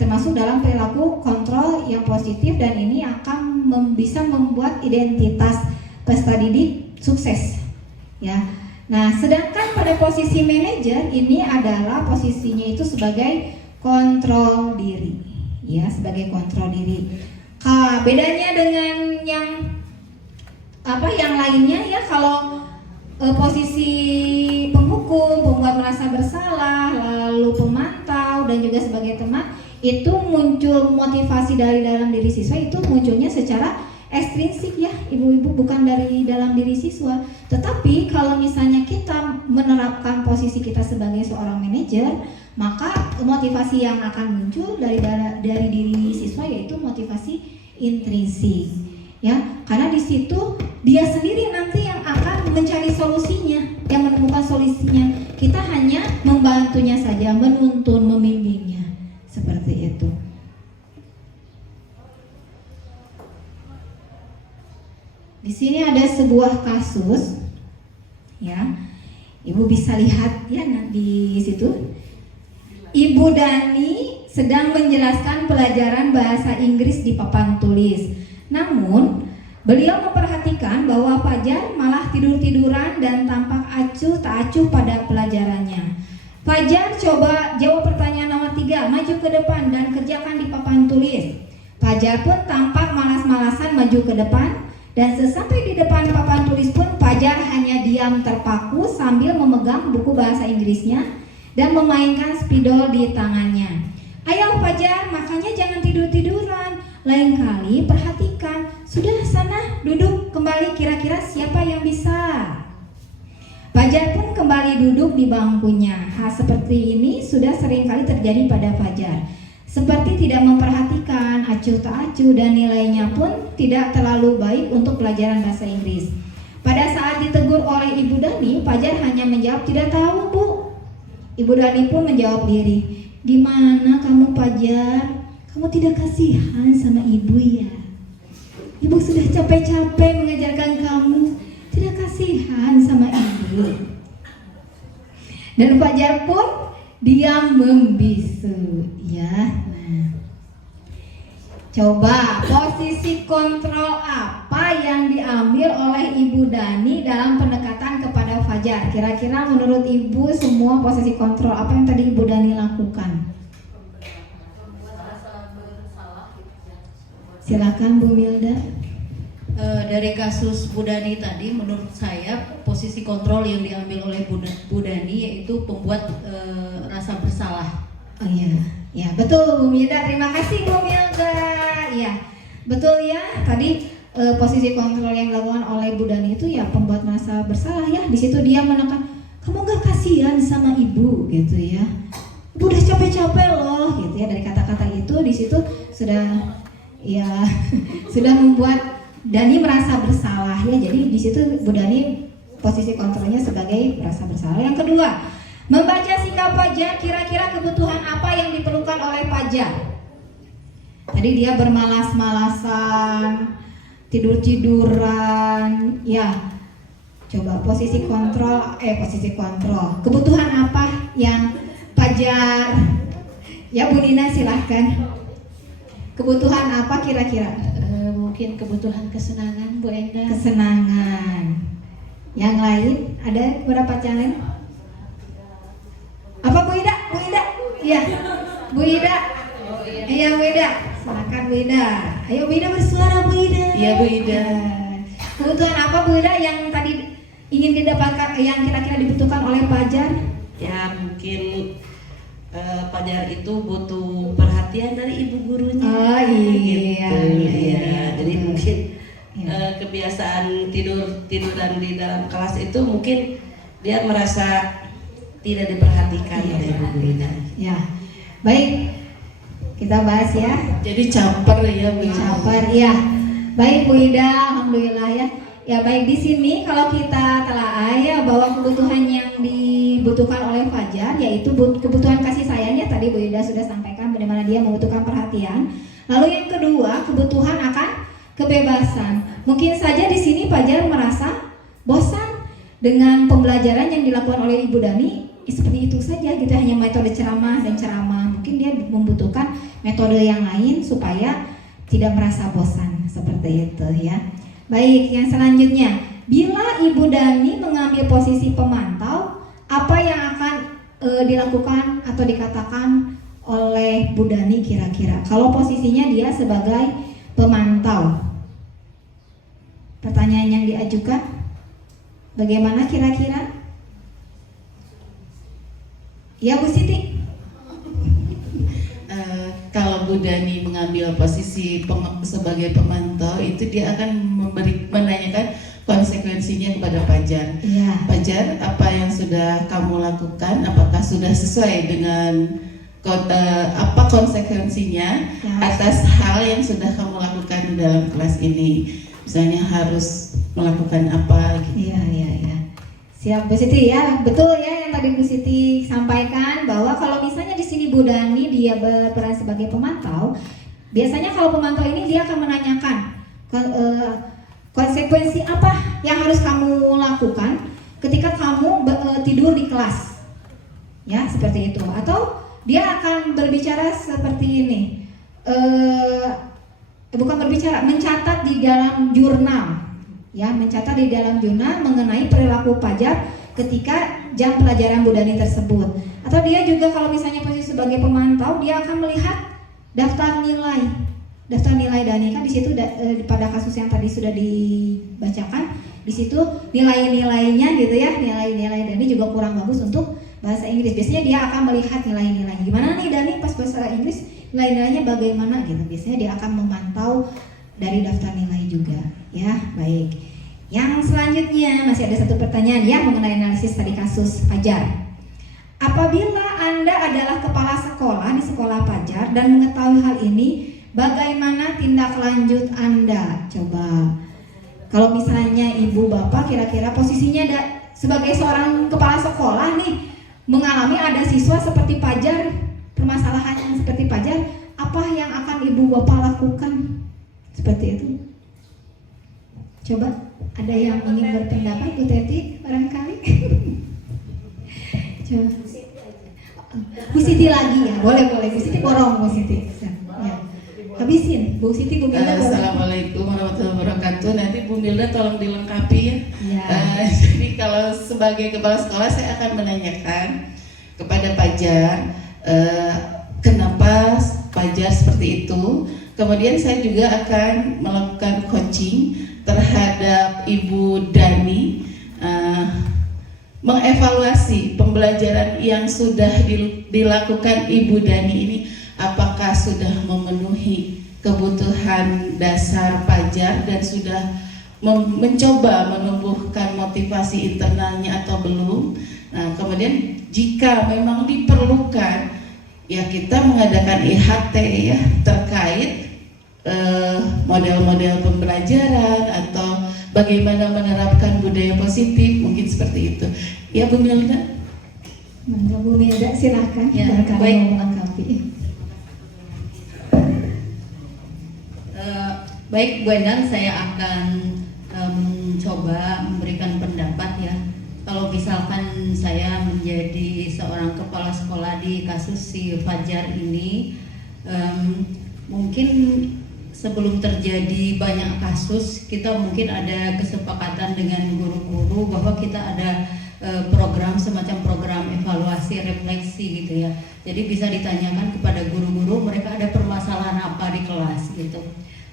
termasuk dalam perilaku kontrol yang positif, dan ini akan bisa membuat identitas peserta didik sukses ya. Nah, sedangkan pada posisi manajer ini adalah posisinya itu sebagai kontrol diri ya, sebagai kontrol diri. Bedanya dengan yang lainnya ya, kalau posisi penghukum, pembuat merasa bersalah, lalu pemantau dan juga sebagai teman, itu muncul motivasi dari dalam diri siswa, itu munculnya secara ekstrinsik ya ibu-ibu, bukan dari dalam diri siswa. Tetapi kalau misalnya kita menerapkan posisi kita sebagai seorang manajer, maka motivasi yang akan muncul dari diri siswa yaitu motivasi intrinsik ya, karena di situ dia sendiri nanti yang akan mencari solusinya, yang menemukan solusinya. Kita hanya membantunya saja, menuntun, membimbingnya, seperti itu. Di sini ada sebuah kasus ya, Ibu bisa lihat ya di situ. Ibu Dani sedang menjelaskan pelajaran bahasa Inggris di papan tulis. Namun, beliau memperhatikan bahwa Fajar malah tidur-tiduran dan tampak acuh tak acuh pada pelajarannya. Fajar coba jawab pertanyaan nomor 3, maju ke depan dan kerjakan di papan tulis. Fajar pun tampak malas-malasan maju ke depan, dan sesampai di depan papan tulis pun Fajar hanya diam terpaku sambil memegang buku bahasa Inggrisnya dan memainkan spidol di tangannya. Ayo Fajar, makanya jangan tidur-tiduran. Lain kali perhatikan. Sudah, sana duduk kembali, kira-kira siapa yang bisa? Fajar pun kembali duduk di bangkunya. Hal seperti ini sudah sering kali terjadi pada Fajar. Seperti tidak memperhatikan, acuh tak acuh, dan nilainya pun tidak terlalu baik untuk pelajaran bahasa Inggris. Pada saat ditegur oleh Ibu Dani, Fajar hanya menjawab, tidak tahu Bu. Ibu Dani pun menjawab diri, gimana kamu Fajar? Kamu tidak kasihan sama ibu ya? Ibu sudah capek-capek mengajarkan kamu. Tidak kasihan sama ibu. Dan Fajar pun diam membisu, ya. Nah, coba posisi kontrol apa yang diambil oleh Ibu Dani dalam pendekatan kepada Fajar? Kira-kira menurut Ibu semua posisi kontrol apa yang tadi Ibu Dani lakukan? Silakan Bu Milda. Dari kasus Bu Dani tadi, menurut saya posisi kontrol yang diambil oleh Bu Dani yaitu membuat rasa bersalah. Oh iya, ya betul Bu Milda. Terima kasih Bu Milda. Ya betul ya. Tadi posisi kontrol yang dilakukan oleh Bu Dani itu ya pembuat merasa bersalah ya. Di situ dia menekan, kamu gak kasihan sama ibu gitu ya. Ibu udah capek-capek loh gitu ya. Dari kata-kata itu di situ sudah ya sudah membuat Dani merasa bersalah ya. Jadi di situ Bu Dani posisi kontrolnya sebagai merasa bersalah. Yang kedua, membaca sikap Fajar, kira-kira kebutuhan apa yang diperlukan oleh Fajar? Tadi dia bermalas-malasan, tidur-tiduran, ya. Coba posisi kontrol, kebutuhan apa yang Fajar? Ya Bu Nina silahkan. Kebutuhan apa kira-kira? Mungkin kebutuhan kesenangan, Bu Enda. Kesenangan. Yang lain ada beberapa challenge? Apa Bu Ida? Bu Ida? Iya. Bu Ida. Iya Bu Ida. Silakan Bu Ida. Ayo Bu Ida bersuara Bu Ida. Iya Bu Ida. Kebutuhan apa Bu Ida yang tadi ingin didapatkan, yang kira-kira dibutuhkan oleh Fajar? Ya mungkin Fajar itu butuh perhatian dari ibu gurunya. Oh iya, gitu. iya. Jadi mungkin kebiasaan tiduran di dalam kelas itu mungkin dia merasa tidak diperhatikan oleh ibu gurunya. Ya, baik. Kita bahas ya. Jadi caper ya Bu. Caper ya. Baik Bu Ida, alhamdulillah ya. Ya baik, di sini kalau kita telaah ya bahwa kebutuhan yang dibutuhkan oleh Fajar yaitu kebutuhan kasih sayangnya tadi Bu Ida sudah sampaikan bagaimana dia membutuhkan perhatian. Lalu yang kedua, kebutuhan akan kebebasan. Mungkin saja di sini Fajar merasa bosan dengan pembelajaran yang dilakukan oleh Ibu Dani seperti itu saja gitu, hanya metode ceramah dan ceramah. Mungkin dia membutuhkan metode yang lain supaya tidak merasa bosan seperti itu ya. Baik, yang selanjutnya, bila Ibu Dani mengambil posisi pemantau, apa yang akan dilakukan atau dikatakan oleh Bu Dani kira-kira? Kalau posisinya dia sebagai pemantau, pertanyaan yang diajukan, bagaimana kira-kira? Ya Bu Siti. Kalau Bu Dani mengambil posisi sebagai pemantau, itu dia akan menanyakan konsekuensinya kepada Fajar. Ya. Fajar, apa yang sudah kamu lakukan, apakah sudah sesuai dengan apa konsekuensinya atas hal yang sudah kamu lakukan di dalam kelas ini? Misalnya harus melakukan apa? Gitu. Iya. Siap Bu Siti ya, betul ya yang tadi Bu Siti sampaikan bahwa kalau misalnya di sini Bu Dani dia berperan sebagai pemantau, biasanya kalau pemantau ini dia akan menanyakan konsekuensi apa yang harus kamu lakukan ketika kamu tidur di kelas, ya seperti itu. Atau dia akan berbicara seperti ini, bukan berbicara, mencatat di dalam jurnal. Ya, mencatat di dalam jurnal mengenai perilaku Fajar ketika jam pelajaran Bu Dani tersebut. Atau dia juga kalau misalnya posisi sebagai pemantau, dia akan melihat daftar nilai Dani kan di situ pada kasus yang tadi sudah dibacakan, di situ nilai-nilainya gitu ya, nilai-nilai Dani juga kurang bagus untuk bahasa Inggris. Biasanya dia akan melihat nilai-nilai. Gimana nih Dani pas bahasa Inggris, nilai-nilainya bagaimana gitu. Biasanya dia akan memantau dari daftar nilai juga. Ya, baik. Yang selanjutnya masih ada satu pertanyaan ya mengenai analisis tadi kasus Fajar. Apabila Anda adalah kepala sekolah di sekolah Fajar dan mengetahui hal ini, bagaimana tindak lanjut Anda? Coba. Kalau misalnya ibu bapak kira-kira posisinya sebagai seorang kepala sekolah nih, mengalami ada siswa seperti Fajar, permasalahan yang seperti Fajar, apa apa yang akan ibu bapak lakukan? Seperti itu. Coba ada yang ingin berpendapat, Bu Teti barangkali? Coba. Bu Siti lagi ya, boleh Bu Siti borong Bu Siti. Ya. Habisin, Bu Siti, Bu Milda. Assalamualaikum warahmatullahi wabarakatuh. Nanti Bu Milda tolong dilengkapi ya. Ya. Jadi kalau sebagai kepala sekolah saya akan menanyakan kepada Pajar kenapa Pajar seperti itu. Kemudian saya juga akan melakukan coaching terhadap Ibu Dani, mengevaluasi pembelajaran yang sudah dilakukan Ibu Dani ini, apakah sudah memenuhi kebutuhan dasar Pajar dan sudah mencoba menumbuhkan motivasi internalnya atau belum. Nah, kemudian jika memang diperlukan, ya kita mengadakan IHT ya terkait model-model pembelajaran atau bagaimana menerapkan budaya positif, mungkin seperti itu. Ya Bu Milda. Bu Milda silakan. Ya, barangkali baik. mau melengkapi. Baik Bu Endang, saya akan mencoba memberikan pendapat ya. Kalau misalkan saya menjadi seorang kepala sekolah di kasus si Fajar ini, mungkin sebelum terjadi banyak kasus, kita mungkin ada kesepakatan dengan guru-guru bahwa kita ada program, semacam program evaluasi refleksi gitu ya. Jadi bisa ditanyakan kepada guru-guru mereka ada permasalahan apa di kelas gitu.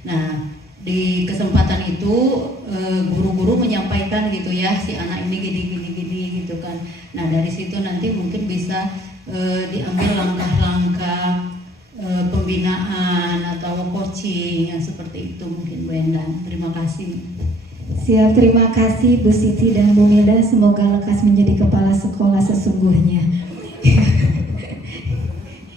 Nah, di kesempatan itu guru-guru menyampaikan gitu ya, si anak ini gini gitu kan. Nah, dari situ nanti mungkin bisa diambil langkah-langkah pembinaan atau coaching yang seperti itu mungkin Bu Endang. Terima kasih. Siap, terima kasih Bu Siti dan Bu Milda. Semoga lekas menjadi kepala sekolah sesungguhnya.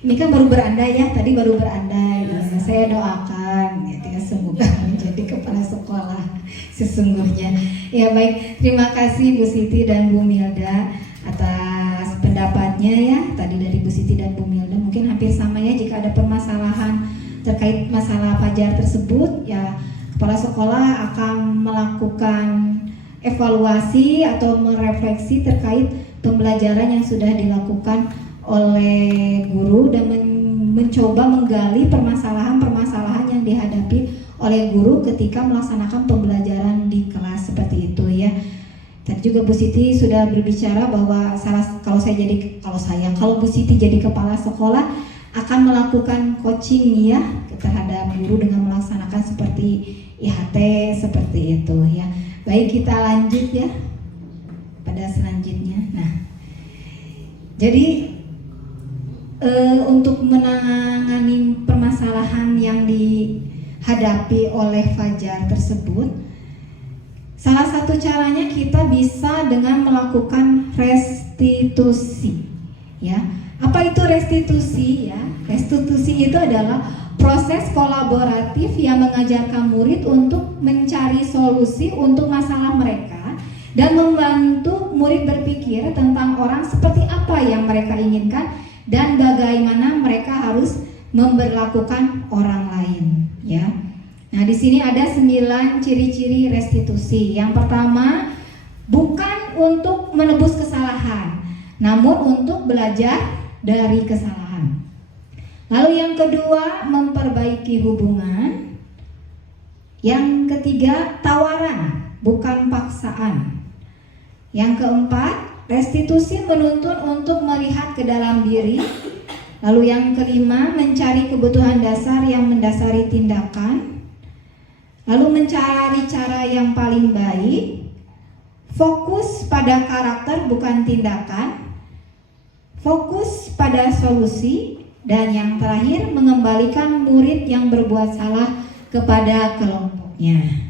Ini kan baru berandai ya, tadi baru berandai. Saya doakan ya, semoga menjadi kepala sekolah sesungguhnya. Ya baik, terima kasih Bu Siti dan Bu Milda atas pendapatnya ya. Tadi dari Bu Siti dan Bu Milda mungkin hampir sama ya, jika ada permasalahan terkait masalah Pajar tersebut ya, kepala sekolah akan melakukan evaluasi atau merefleksi terkait pembelajaran yang sudah dilakukan oleh guru dan mencoba menggali permasalahan-permasalahan yang dihadapi oleh guru ketika melaksanakan pembelajaran di kelas seperti itu ya. Tadi juga Bu Siti sudah berbicara bahwa kalau Bu Siti jadi kepala sekolah akan melakukan coaching ya terhadap guru dengan melaksanakan seperti IHT seperti itu ya. Baik, kita lanjut ya pada selanjutnya. Nah, jadi untuk menangani permasalahan yang dihadapi oleh Fajar tersebut, salah satu caranya kita bisa dengan melakukan restitusi ya. Apa itu restitusi ya? Restitusi itu adalah proses kolaboratif yang mengajarkan murid untuk mencari solusi untuk masalah mereka dan membantu murid berpikir tentang orang seperti apa yang mereka inginkan dan bagaimana mereka harus memperlakukan orang lain ya. Nah, di sini ada 9 ciri-ciri restitusi. Yang pertama, bukan untuk menebus kesalahan, namun untuk belajar dari kesalahan. Lalu yang kedua, memperbaiki hubungan. Yang ketiga, tawaran, bukan paksaan. Yang keempat, restitusi menuntun untuk melihat ke dalam diri. Lalu yang kelima, mencari kebutuhan dasar yang mendasari tindakan. Lalu mencari cara yang paling baik. Fokus pada karakter bukan tindakan. Fokus pada solusi. Dan yang terakhir, mengembalikan murid yang berbuat salah kepada kelompoknya.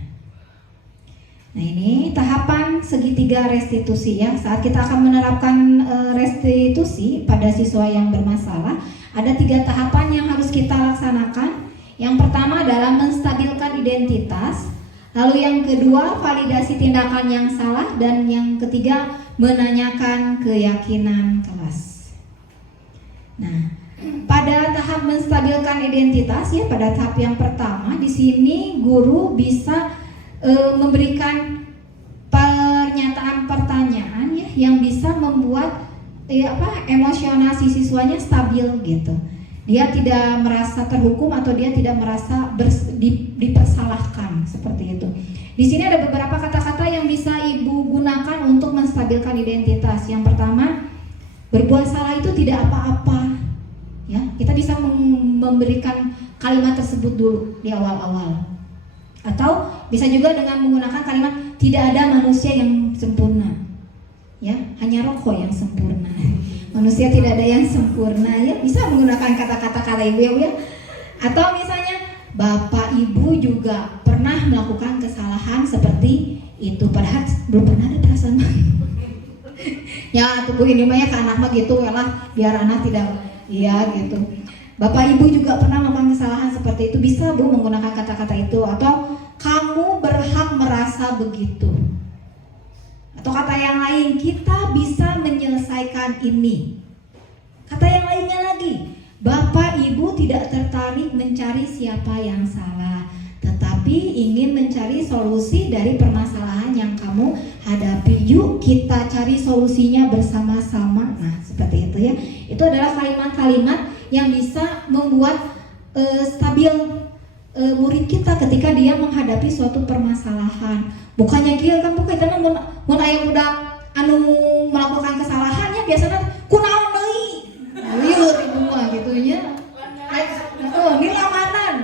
Nah, ini tahapan segitiga restitusi ya. Saat kita akan menerapkan restitusi pada siswa yang bermasalah, ada 3 tahapan yang harus kita laksanakan. Yang pertama adalah menstabilkan identitas, lalu yang kedua validasi tindakan yang salah, dan yang ketiga menanyakan keyakinan kelas. Nah, pada tahap menstabilkan identitas ya, pada tahap yang pertama di sini guru bisa memberikan pernyataan pertanyaan ya yang bisa membuat emosional si siswanya stabil gitu. Dia tidak merasa terhukum atau dia tidak merasa dipersalahkan seperti itu. Di sini ada beberapa kata-kata yang bisa Ibu gunakan untuk menstabilkan identitas. Yang pertama, berbuat salah itu tidak apa-apa. Ya, kita bisa memberikan kalimat tersebut dulu di awal-awal. Atau bisa juga dengan menggunakan kalimat tidak ada manusia yang sempurna. Ya, hanya rokok yang sempurna. Manusia tidak ada yang sempurna ya. Bisa menggunakan kata-kata Ibu ya. Atau misalnya Bapak Ibu juga pernah melakukan kesalahan seperti itu, padahal belum pernah ada perasaan. Ya, tubuh ini mah ya ke anak mah gitu ya lah, biar anak tidak gitu. Bapak Ibu juga pernah melakukan kesalahan seperti itu. Bisa Bu menggunakan kata-kata itu. Atau kamu berhak merasa begitu. Atau kata yang lain, kita bisa menyelesaikan ini. Kata yang lainnya lagi, Bapak Ibu tidak tertarik mencari siapa yang salah, tetapi ingin mencari solusi dari permasalahan yang kamu hadapi. Yuk kita cari solusinya bersama-sama. Nah seperti itu ya. Itu adalah kalimat-kalimat yang bisa membuat stabil murid kita ketika dia menghadapi suatu permasalahan. Bukannya kia kan bukan kita mun aya budak anu melakukan kesalahannya biasanya kunaon deui. Liur ibu mah gitu nya. Ini lamaran.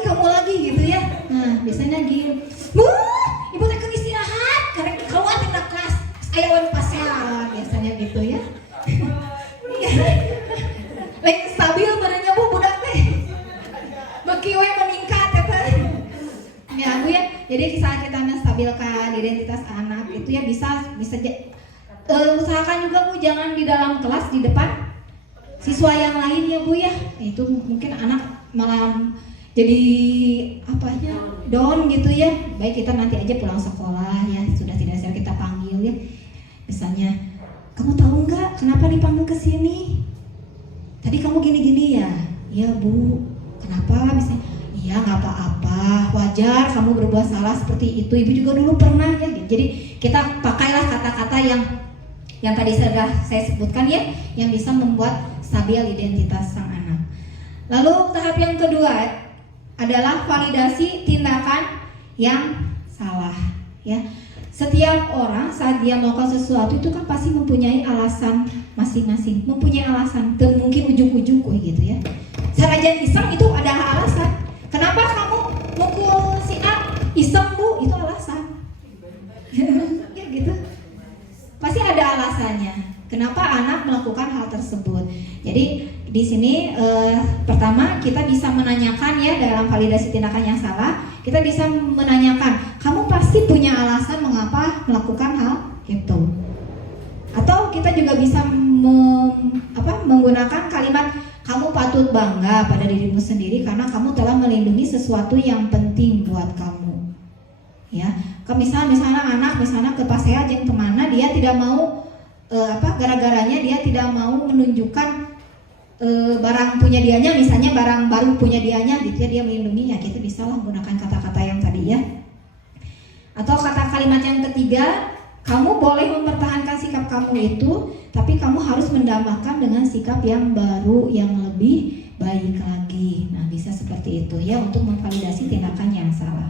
Kamu lagi gitu ya. Nah, biasanya gitu. Ibu teh keur istirahat, karek keluar tina kelas. Aya wan pasar biasanya gitu ya. Lagi stabil badannya Bu budak teh. Beki we meningkat eta. Ya Bu ya. Jadi saat kita menstabilkan identitas anak itu ya bisa usahakan juga Bu jangan di dalam kelas di depan siswa yang lain ya Bu ya. Itu mungkin anak malah jadi down gitu ya. Baik kita nanti aja pulang sekolah ya, sudah tidak saya kita panggil ya. Misalnya, kamu tahu nggak kenapa dipanggil ke sini? Tadi kamu gini-gini ya? Iya Bu. Kenapa? Misalnya, iya nggak apa-apa, wajar kamu berbuat salah seperti itu. Ibu juga dulu pernah ya. Jadi kita pakailah kata-kata yang tadi sudah saya sebutkan ya, yang bisa membuat stabil identitas sang anak. Lalu tahap yang kedua adalah validasi tindakan yang salah ya. Setiap orang saat dia melakukan sesuatu itu kan pasti mempunyai alasan masing-masing, mempunyai alasan, mungkin ujuk-ujuk gitu ya. Sanajan iseng itu adalah alasan. Kenapa kamu mukul si A? Iseng Bu, itu alasan. Ya gitu. Pasti ada alasannya. Kenapa anak melakukan hal tersebut? Jadi di sini pertama kita bisa menanyakan ya dalam validasi tindakan yang salah. Kita bisa menanyakan, kamu pasti punya alasan mengapa melakukan hal itu. Atau kita juga bisa menggunakan kalimat, kamu patut bangga pada dirimu sendiri karena kamu telah melindungi sesuatu yang penting buat kamu. Ya, misalnya anak ke pasea jeung kemana dia tidak mau gara-garanya dia tidak mau menunjukkan barang punya dianya, misalnya barang baru punya dianya gitu ya, dia melindunginya. Kita bisa lah menggunakan kata-kata yang tadi ya. Atau kalimat yang ketiga, kamu boleh mempertahankan sikap kamu itu, tapi kamu harus mendambakan dengan sikap yang baru yang lebih baik lagi. Nah bisa seperti itu ya untuk memvalidasi tindakan yang salah.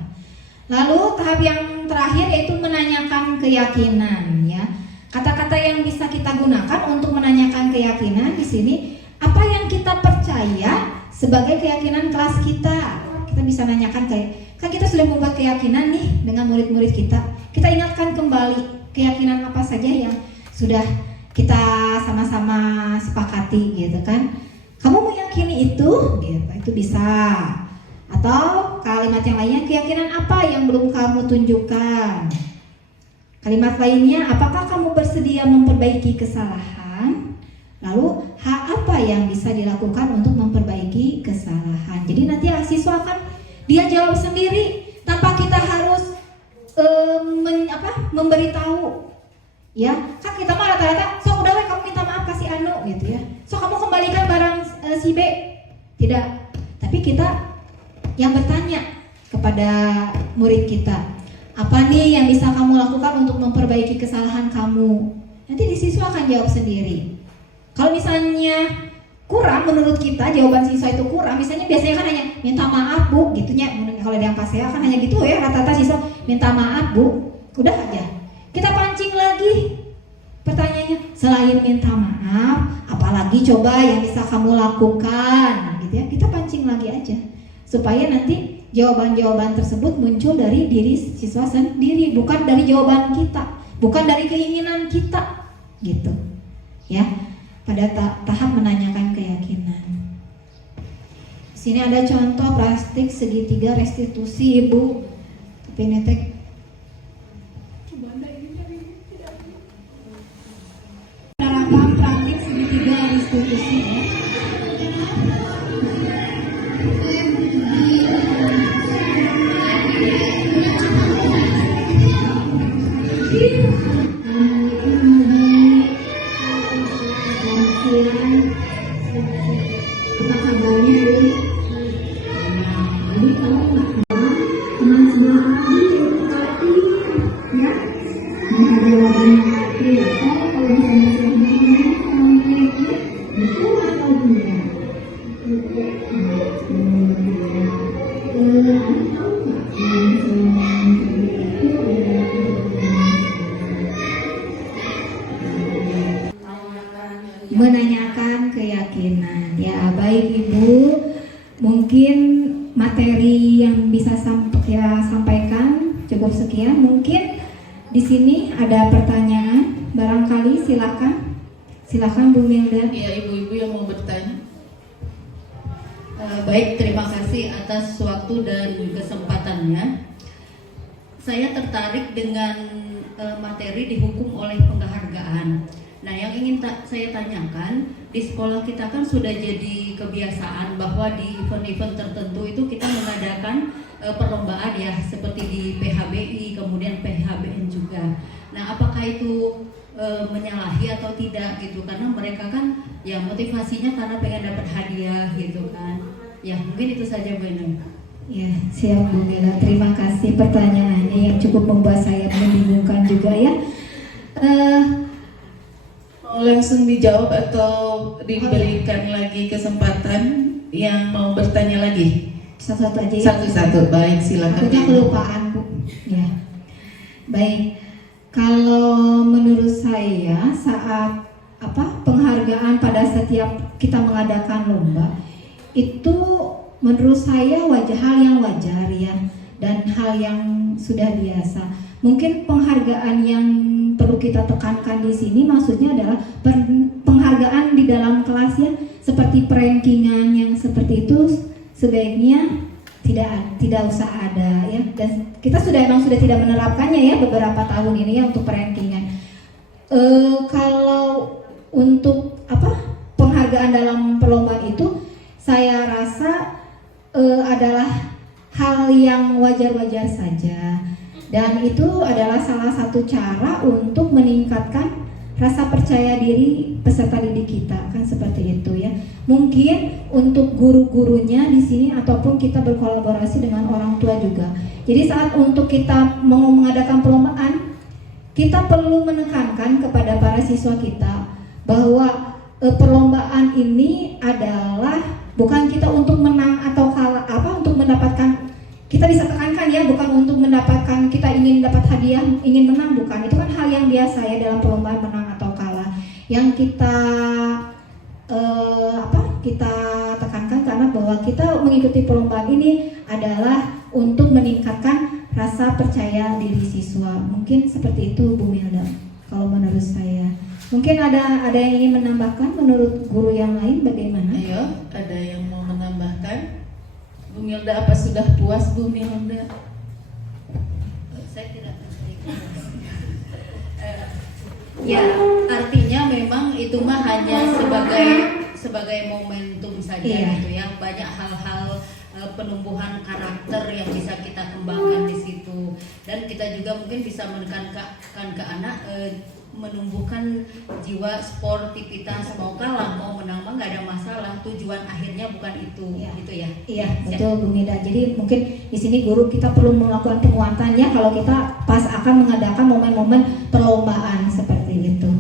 Lalu tahap yang terakhir yaitu menanyakan keyakinan ya. Kata-kata yang bisa kita gunakan untuk menanyakan keyakinan di sini, apa yang kita percaya sebagai keyakinan kelas kita. Kita bisa nanyakan kan kita sudah membuat keyakinan nih dengan murid-murid kita. Kita ingatkan kembali keyakinan apa saja yang sudah kita sama-sama sepakati gitu kan. Kamu meyakini itu? Gitu. Itu bisa. Atau kalimat yang lainnya, keyakinan apa yang belum kamu tunjukkan? Kalimat lainnya, apakah kamu bersedia memperbaiki kesalahan? Lalu apa yang bisa dilakukan untuk memperbaiki kesalahan? Jadi nanti siswa akan dia jawab sendiri tanpa kita harus memberitahu. Ya, kan kita mah rata-rata sok udah we kamu minta maaf kasih anu gitu ya. Sok si B? Tidak. Tapi kita yang bertanya kepada murid kita, apa nih yang bisa kamu lakukan untuk memperbaiki kesalahan kamu? Nanti di siswa akan jawab sendiri. Kalau misalnya kurang menurut kita, jawaban siswa itu kurang, misalnya biasanya kan hanya minta maaf bu, gitunya. Kalau yang pas saya kan hanya gitu ya, rata-rata siswa minta maaf bu, udah aja. Kita pancing lagi pertanyaannya, selain minta maaf, apalagi coba yang bisa kamu lakukan, gitu ya. Kita pancing lagi aja, supaya nanti jawaban-jawaban tersebut muncul dari diri siswa sendiri, bukan dari jawaban kita, bukan dari keinginan kita, gitu ya. Pada tahap menanyakan keyakinan. Sini ada contoh plastik segitiga restitusi ibu. Tapi ini teh penerapan plastik segitiga restitusi ya. Menanyakan keyakinan ya. Baik ibu, mungkin materi yang bisa sampaikan cukup sekian. Mungkin di sini ada pertanyaan, barangkali silakan Bu Milda. Iya, ibu-ibu yang mau bertanya. Baik, terima kasih atas waktu dan kesempatannya. Saya tertarik dengan materi dihukum oleh penghargaan. Nah, yang ingin saya tanyakan, di sekolah kita kan sudah jadi kebiasaan bahwa di event-event tertentu itu kita mengadakan perlombaan ya, seperti di PHBI, kemudian PHBN juga. Nah, apakah itu menyalahi atau tidak gitu? Karena mereka kan ya motivasinya karena pengen dapat hadiah gitu kan. Ya, mungkin itu saja Bu Eneng. Ya, siap Bu Mila. Terima kasih pertanyaannya yang cukup membuat saya membingungkan juga ya. Langsung dijawab atau diberikan lagi kesempatan yang mau bertanya lagi? Satu-satu aja ya. Satu-satu, baik, silakan. Takutnya kelupaan Bu. Ya. Baik. Kalau menurut saya saat penghargaan pada setiap kita mengadakan lomba itu menurut saya hal yang wajar ya, dan hal yang sudah biasa. Mungkin penghargaan yang perlu kita tekankan di sini maksudnya adalah penghargaan di dalam kelas ya, seperti perankingan yang seperti itu sebaiknya tidak usah ada ya. Dan kita memang sudah tidak menerapkannya ya beberapa tahun ini ya untuk perankingan. Kalau untuk penghargaan dalam perlombaan itu saya rasa adalah hal yang wajar-wajar saja, dan itu adalah salah satu cara untuk meningkatkan rasa percaya diri peserta didik kita, kan seperti itu ya. Mungkin untuk guru-gurunya di sini ataupun kita berkolaborasi dengan orang tua juga. Jadi saat untuk kita mau mengadakan perlombaan, kita perlu menekankan kepada para siswa kita bahwa perlombaan ini adalah bukan kita untuk menang atau kalah, untuk mendapatkan, kita bisa tekankan ya, bukan untuk mendapatkan kita ingin dapat hadiah, ingin menang, bukan. Itu kan hal yang biasa ya dalam perlombaan, menang atau kalah. Yang kita kita tekankan karena bahwa kita mengikuti perlombaan ini adalah untuk meningkatkan rasa percaya diri siswa. Mungkin seperti itu Bu Milda kalau menurut saya. Mungkin ada yang ingin menambahkan menurut guru yang lain bagaimana? Ayo, ada yang mau menambahkan? Bu Milda, apa sudah puas Bu Milda? Saya tidak ya, artinya memang itu mah hanya sebagai momentum saja gitu ya. Banyak hal-hal penumbuhan karakter yang bisa kita kembangkan di situ, dan kita juga mungkin bisa menekankan ke anak menumbuhkan jiwa sportivitas, mau kalah mau menang mah nggak ada masalah, tujuan akhirnya bukan itu, gitu ya. Iya, betul Bu Mida. Jadi mungkin di sini guru kita perlu melakukan penguatannya kalau kita pas akan mengadakan momen-momen perlombaan seperti itu,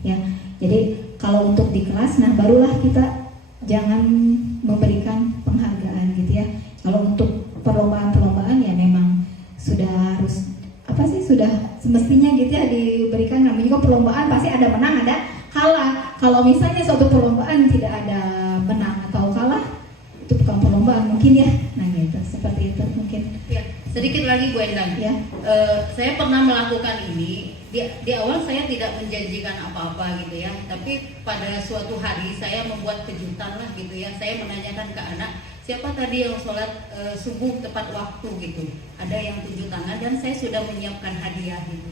ya. Jadi kalau untuk di kelas, nah barulah kita jangan memberikan penghargaan gitu ya. Kalau untuk perlombaan-perlombaan ya memang sudah harus sudah semestinya gitu ya diberikan, namanya juga perlombaan pasti ada menang ada kalah. Kalau misalnya suatu perlombaan tidak ada menang atau kalah, itu bukan perlombaan mungkin ya. Nah gitu, seperti itu mungkin. Ya, sedikit lagi Bu Endang. Ya. Saya pernah melakukan ini. Di awal saya tidak menjanjikan apa-apa gitu ya, tapi pada suatu hari saya membuat kejutan lah gitu ya. Saya menanyakan ke anak, siapa tadi yang sholat subuh tepat waktu gitu. Ada yang 7 tangan dan saya sudah menyiapkan hadiah gitu.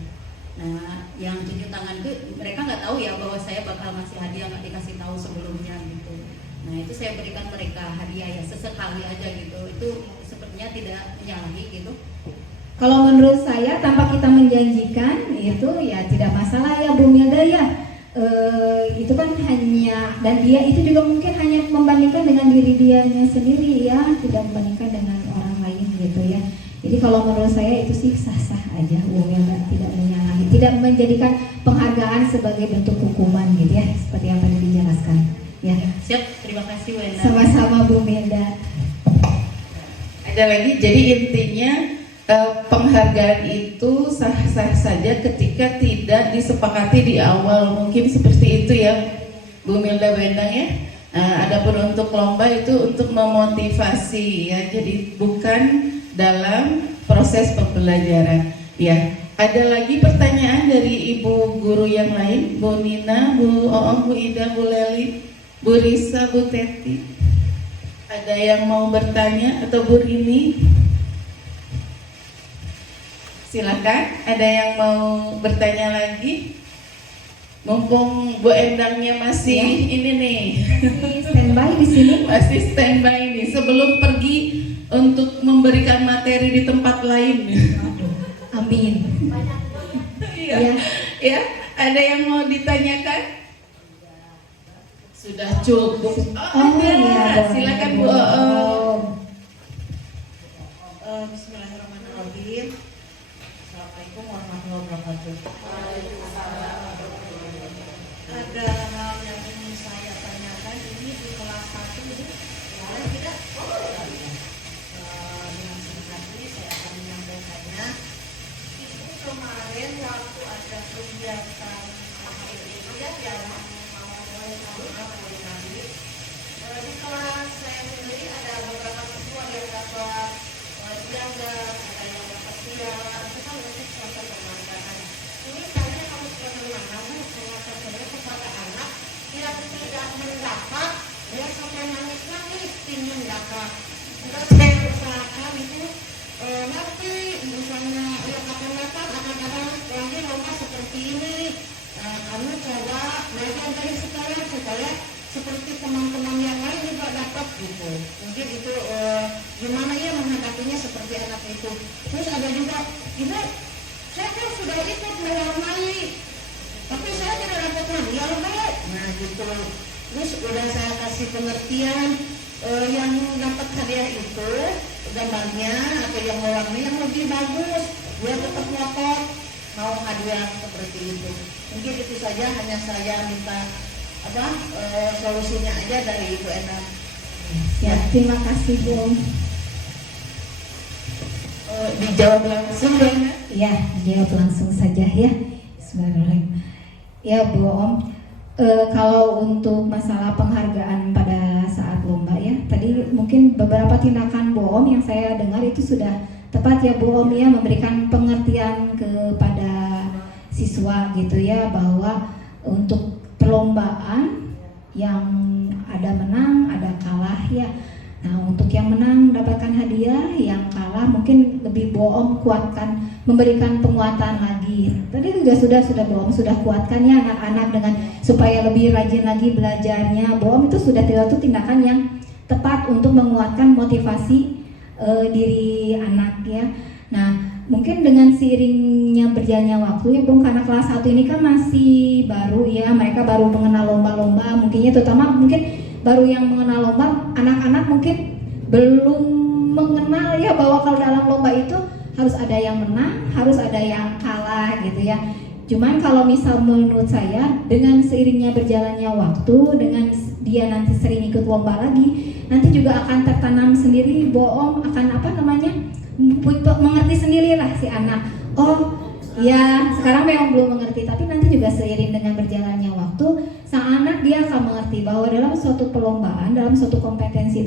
Nah, yang 7 tangan itu mereka nggak tahu ya bahwa saya bakal ngasih hadiah, nggak dikasih tahu sebelumnya gitu. Nah itu saya berikan mereka hadiah ya sesekali aja gitu. Itu sepertinya tidak menyalahi gitu. Kalau menurut saya tanpa kita menjanjikan itu ya tidak masalah ya Bu Milda ya. Itu kan hanya, dan dia itu juga mungkin hanya membandingkan dengan diri dianya sendiri ya, tidak membandingkan dengan orang lain gitu ya. Jadi kalau menurut saya itu sih sah-sah aja Bu Milda, tidak menyalahi, tidak menjadikan penghargaan sebagai bentuk hukuman gitu ya, seperti yang tadi dijelaskan ya. Siap, terima kasih Wenda. Sama-sama Bu Milda. Ada lagi, jadi intinya penghargaan itu sah-sah saja ketika tidak disepakati di awal, mungkin seperti itu ya Bu Milda Bendang ya. Adapun untuk lomba itu untuk memotivasi ya, jadi bukan dalam proses pembelajaran ya. Ada lagi pertanyaan dari ibu guru yang lain, Bu Nina, Bu Oom, Bu Ida, Bu Leli, Bu Risa, Bu Teti. Ada yang mau bertanya atau Bu Rini? Silakan, ada yang mau bertanya lagi? Mumpung Bu Endangnya masih ya. Ini nih, standby di sini. Masih standby nih sebelum pergi untuk memberikan materi di tempat lain. Amin. Iya, ya. Ada yang mau ditanyakan? Sudah cukup. Ya, silakan Bu. Bismillahirrahmanirrahim. Assalamualaikum warahmatullahi wabarakatuh. Ada hal yang ingin saya tanyakan ini di kelas 1 ini, boleh tidak? Dengan singkat ini saya akan menyampaikannya. Itu kemarin waktu ada kegiatan itu ya yang mau di kelas saya sendiri ada beberapa siswa yang dapat jaga, ada yang dapat piala, itu kan untuk suatu penghargaan. Ini saya harus bagaimana mengatakannya kepada anak yang tidak mendapat, dia sampai nangis-nangis ingin mendapat. Terus saya usahakan itu nanti misalnya ya kapan-kapan akan ada lagi lomba seperti ini. Kamu coba belajar dari sekarang supaya seperti teman-teman yang lain juga dapat gitu. Mungkin itu gimana ya menghadapinya seperti anak itu. Terus ada juga, ibu, saya kan sudah ikut mewarnai, tapi saya tidak dapat hadiah, Bu. Nah gitu. Terus udah saya kasih pengertian yang dapat hadiah itu gambarnya atau yang mewarnai yang lebih bagus, dia tetap ngotot mau hadiah seperti itu. Mungkin itu saja, hanya saya minta solusinya aja dari Ibu Endang. Ya, terima kasih Bu. Dijawab langsung ya? Ya, dijawab langsung saja ya. Bismillahirrahmanirrahim. Ya Bu Om, kalau untuk masalah penghargaan pada saat lomba ya, tadi mungkin beberapa tindakan Bu Om yang saya dengar itu sudah tepat ya Bu Om ya, memberikan pengertian kepada siswa gitu ya, bahwa untuk perlombaan yang ada menang, ada kalah ya. Nah untuk yang menang mendapatkan hadiah, yang kalah mungkin lebih bohong kuatkan, memberikan penguatan lagi. Tadi juga sudah bohong, sudah kuatkan ya anak-anak dengan supaya lebih rajin lagi belajarnya. Bohong itu sudah satu tindakan yang tepat untuk menguatkan motivasi diri anak ya. Nah mungkin dengan seiringnya berjalannya waktu ya Bung, karena kelas 1 ini kan masih baru ya, mereka baru mengenal lomba-lomba, mungkinnya terutama mungkin baru yang mengenal lomba, anak-anak mungkin belum mengenal ya bahwa kalau dalam lomba itu harus ada yang menang, harus ada yang kalah gitu ya. Cuman kalau misal menurut saya dengan seiringnya berjalannya waktu, dengan dia nanti sering ikut lomba lagi, nanti juga akan tertanam sendiri bohong, akan mengerti sendirilah si anak. Oh ya, sekarang memang belum mengerti, tapi nanti juga seiring dengan berjalannya waktu, sang anak dia akan mengerti bahwa dalam suatu perlombaan, dalam suatu kompetisi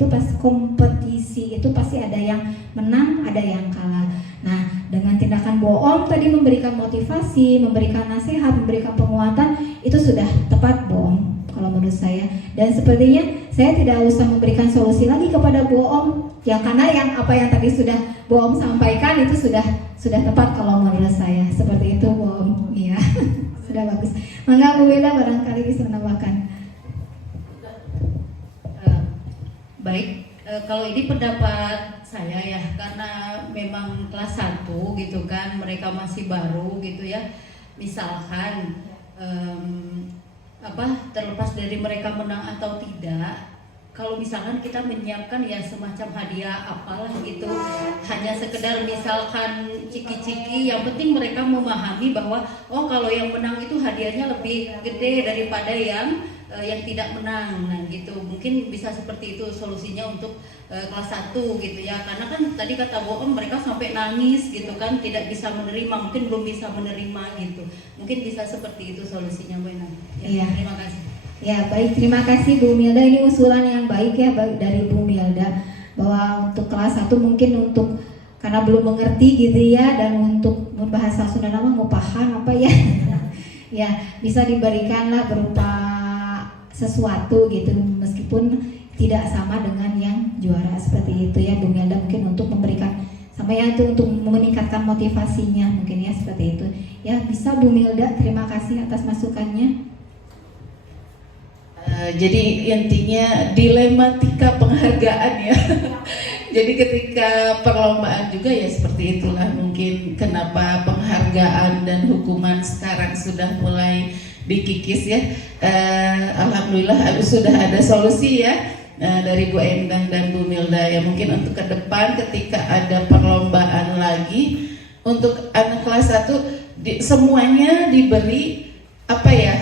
itu pasti ada yang menang, ada yang kalah. Nah, dengan tindakan bohong tadi memberikan motivasi, memberikan nasihat, memberikan penguatan, itu sudah tepat bohong kalau menurut saya. Dan sepertinya saya tidak usah memberikan solusi lagi kepada bohong ya, karena yang apa yang tadi sudah bohong sampaikan itu sudah tepat kalau menurut saya. Seperti itu bohong, iya. Sudah bagus. Mangga Bu Wilda barangkali bisa menambahkan. Baik, kalau ini pendapat saya ya, karena memang kelas 1 gitu kan, mereka masih baru gitu ya. Misalkan terlepas dari mereka menang atau tidak, kalau misalkan kita menyiapkan ya semacam hadiah apalah gitu, hanya sekedar misalkan ciki-ciki, yang penting mereka memahami bahwa oh kalau yang menang itu hadiahnya lebih gede daripada yang tidak menang. Nah gitu, mungkin bisa seperti itu solusinya untuk kelas 1 gitu ya, karena kan tadi kata bohong mereka sampai nangis gitu kan, tidak bisa menerima, mungkin belum bisa menerima gitu, mungkin bisa seperti itu solusinya Bu Endang. Iya. Terima kasih. Ya baik, terima kasih Bu Milda, ini usulan yang baik ya dari Bu Milda, bahwa untuk kelas 1 mungkin untuk karena belum mengerti gitu ya, dan untuk bahasa Sunda nama ngupahan apa ya ya bisa diberikanlah berupa sesuatu gitu, meskipun tidak sama dengan yang juara seperti itu ya Bu Milda, mungkin untuk memberikan sama ya itu untuk meningkatkan motivasinya mungkin ya, seperti itu ya. Bisa Bu Milda, terima kasih atas masukannya. Jadi intinya dilematika penghargaan ya. Jadi ketika perlombaan juga ya seperti itulah, mungkin kenapa penghargaan dan hukuman sekarang sudah mulai dikikis ya. Alhamdulillah sudah ada solusi ya dari Bu Endang dan Bu Milda ya. Mungkin untuk ke depan ketika ada perlombaan lagi untuk anak kelas 1 semuanya diberi apa ya,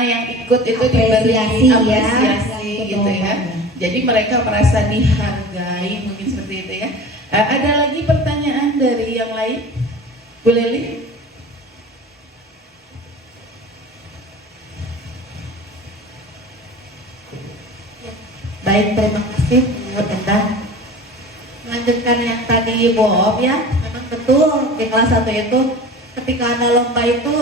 yang ikut itu diberi apresiasi gitu ya. Jadi mereka merasa dihargai, mungkin seperti itu ya. Ada lagi pertanyaan dari yang lain? Bu Leli? Baik, terima kasih Bu Endang. Melanjutkan yang tadi bohong ya, memang betul di kelas 1 itu ketika ada lomba itu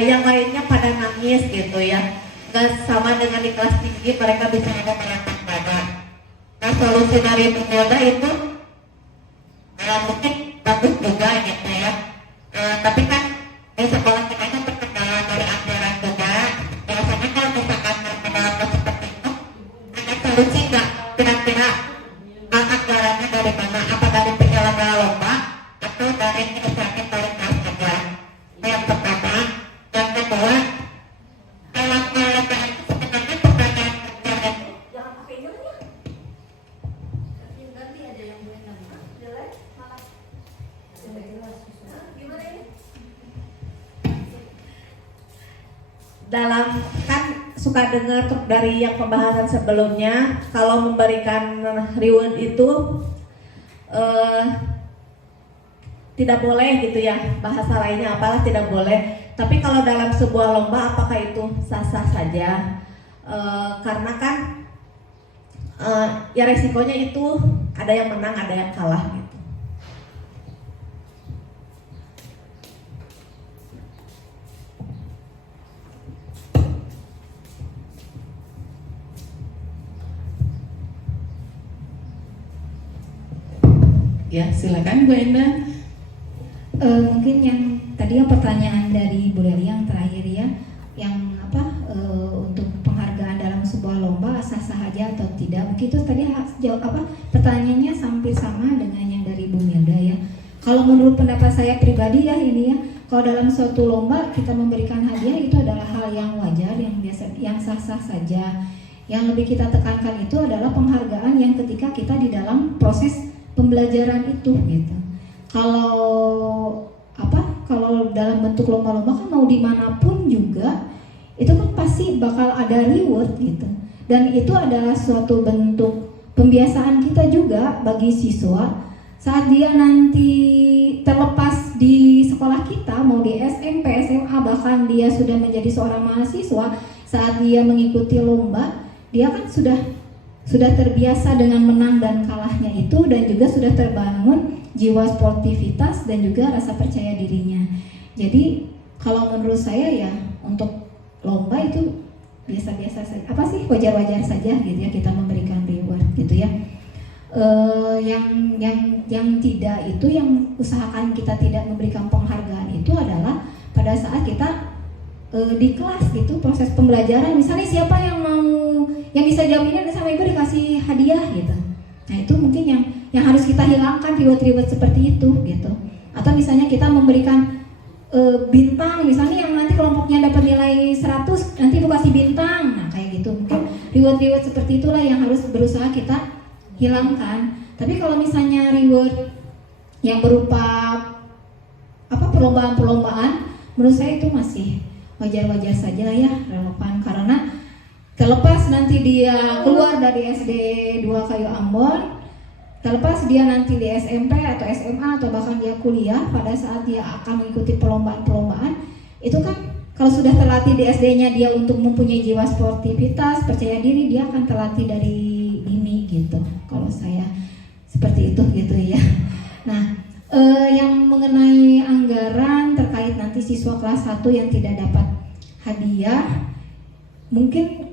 yang lainnya pada nangis gitu ya. Nggak sama dengan di kelas tinggi, mereka bisa ada mengangkat badan. Nah solusi dari Bu Milda itu mungkin bagus juga gitu ya. Tapi kan di sekolah kita kan terkendala dari anggaran juga. Biasanya kalau misalkan terkendala seperti itu, ada solusi nggak kira-kira anggarannya dari mana? Apa dari penyelenggara lomba atau dari inisiatif dari kelas saja? Yang pertama. Yang kedua, kalau lomba itu sebenarnya pertanyaan kerjaan. Jangan pakai nyernya. Nanti ada yang boleh nambah. Jelek, malah. Gimana ini? Dalam kan suka dengar dari yang pembahasan sebelumnya, kalau memberikan reward itu tidak boleh gitu ya, bahasa lainnya apalah tidak boleh. Tapi kalau dalam sebuah lomba apakah itu sah-sah saja? Karena kan ya resikonya itu ada yang menang, ada yang kalah gitu. Ya silakan Bu Endang. Mungkin yang tadi yang pertanyaan dari Bu Leli yang terakhir ya, yang untuk penghargaan dalam sebuah lomba sah-sah aja atau tidak, mungkin itu tadi jawab pertanyaannya hampir sama dengan yang dari Bu Milda ya. Kalau menurut pendapat saya pribadi ya ini ya, kalau dalam suatu lomba kita memberikan hadiah itu adalah hal yang wajar, yang biasa, yang sah-sah saja. Yang lebih kita tekankan itu adalah penghargaan yang ketika kita di dalam proses pembelajaran itu gitu. Kalau dalam bentuk lomba-lomba kan mau dimanapun juga itu kan pasti bakal ada reward gitu. Dan itu adalah suatu bentuk pembiasaan kita juga bagi siswa saat dia nanti terlepas di sekolah kita, mau di SMP, SMA, bahkan dia sudah menjadi seorang mahasiswa, saat dia mengikuti lomba, dia kan sudah terbiasa dengan menang dan kalahnya itu, dan juga sudah terbangun jiwa sportivitas dan juga rasa percaya dirinya. Jadi kalau menurut saya ya untuk lomba itu biasa-biasa saja, wajar-wajar saja gitu ya kita memberikan reward gitu ya. Yang tidak itu, yang usahakan kita tidak memberikan penghargaan itu adalah pada saat kita di kelas gitu, proses pembelajaran, misalnya siapa yang bisa jawab ini sama ibu dikasih hadiah gitu. Nah itu mungkin yang harus kita hilangkan, reward-reward seperti itu gitu. Atau misalnya kita memberikan bintang, misalnya yang nanti kelompoknya dapat nilai 100 nanti ibu kasih bintang, nah kayak gitu. Mungkin reward-reward seperti itulah yang harus berusaha kita hilangkan. Tapi kalau misalnya reward yang berupa perlombaan-perlombaan, menurut saya itu masih wajar-wajar saja ya, relevan, karena terlepas nanti dia keluar dari SD 2 Kayu Ambon, terlepas dia nanti di SMP atau SMA atau bahkan dia kuliah, pada saat dia akan mengikuti perlombaan-perlombaan itu kan kalau sudah terlatih di SD-nya dia untuk mempunyai jiwa sportivitas, percaya diri, dia akan terlatih dari dini gitu. Kalau saya seperti itu gitu ya. Nah, yang mengenai anggaran terkait nanti siswa kelas 1 yang tidak dapat hadiah, mungkin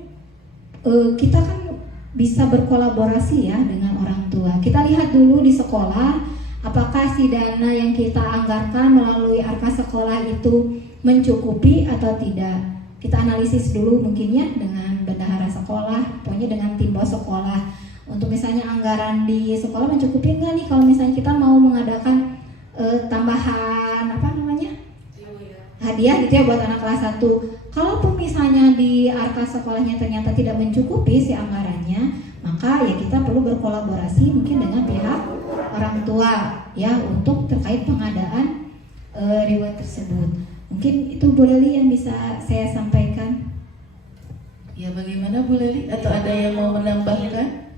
kita kan bisa berkolaborasi ya dengan orang tua. Kita lihat dulu di sekolah apakah si dana yang kita anggarkan melalui arka sekolah itu mencukupi atau tidak. Kita analisis dulu mungkin ya dengan bendahara sekolah, pokoknya dengan tim bos sekolah. Untuk misalnya anggaran di sekolah mencukupi enggak nih kalau misalnya kita mau mengadakan tambahan hadiah gitu ya buat anak kelas 1. Kalaupun misalnya di arka sekolahnya ternyata tidak mencukupi si anggarannya, maka ya kita perlu berkolaborasi mungkin dengan pihak orang tua ya untuk terkait pengadaan reward tersebut. Mungkin itu Bu Leli yang bisa saya sampaikan. Ya, bagaimana Bu Leli? Atau ada yang mau menambahkan?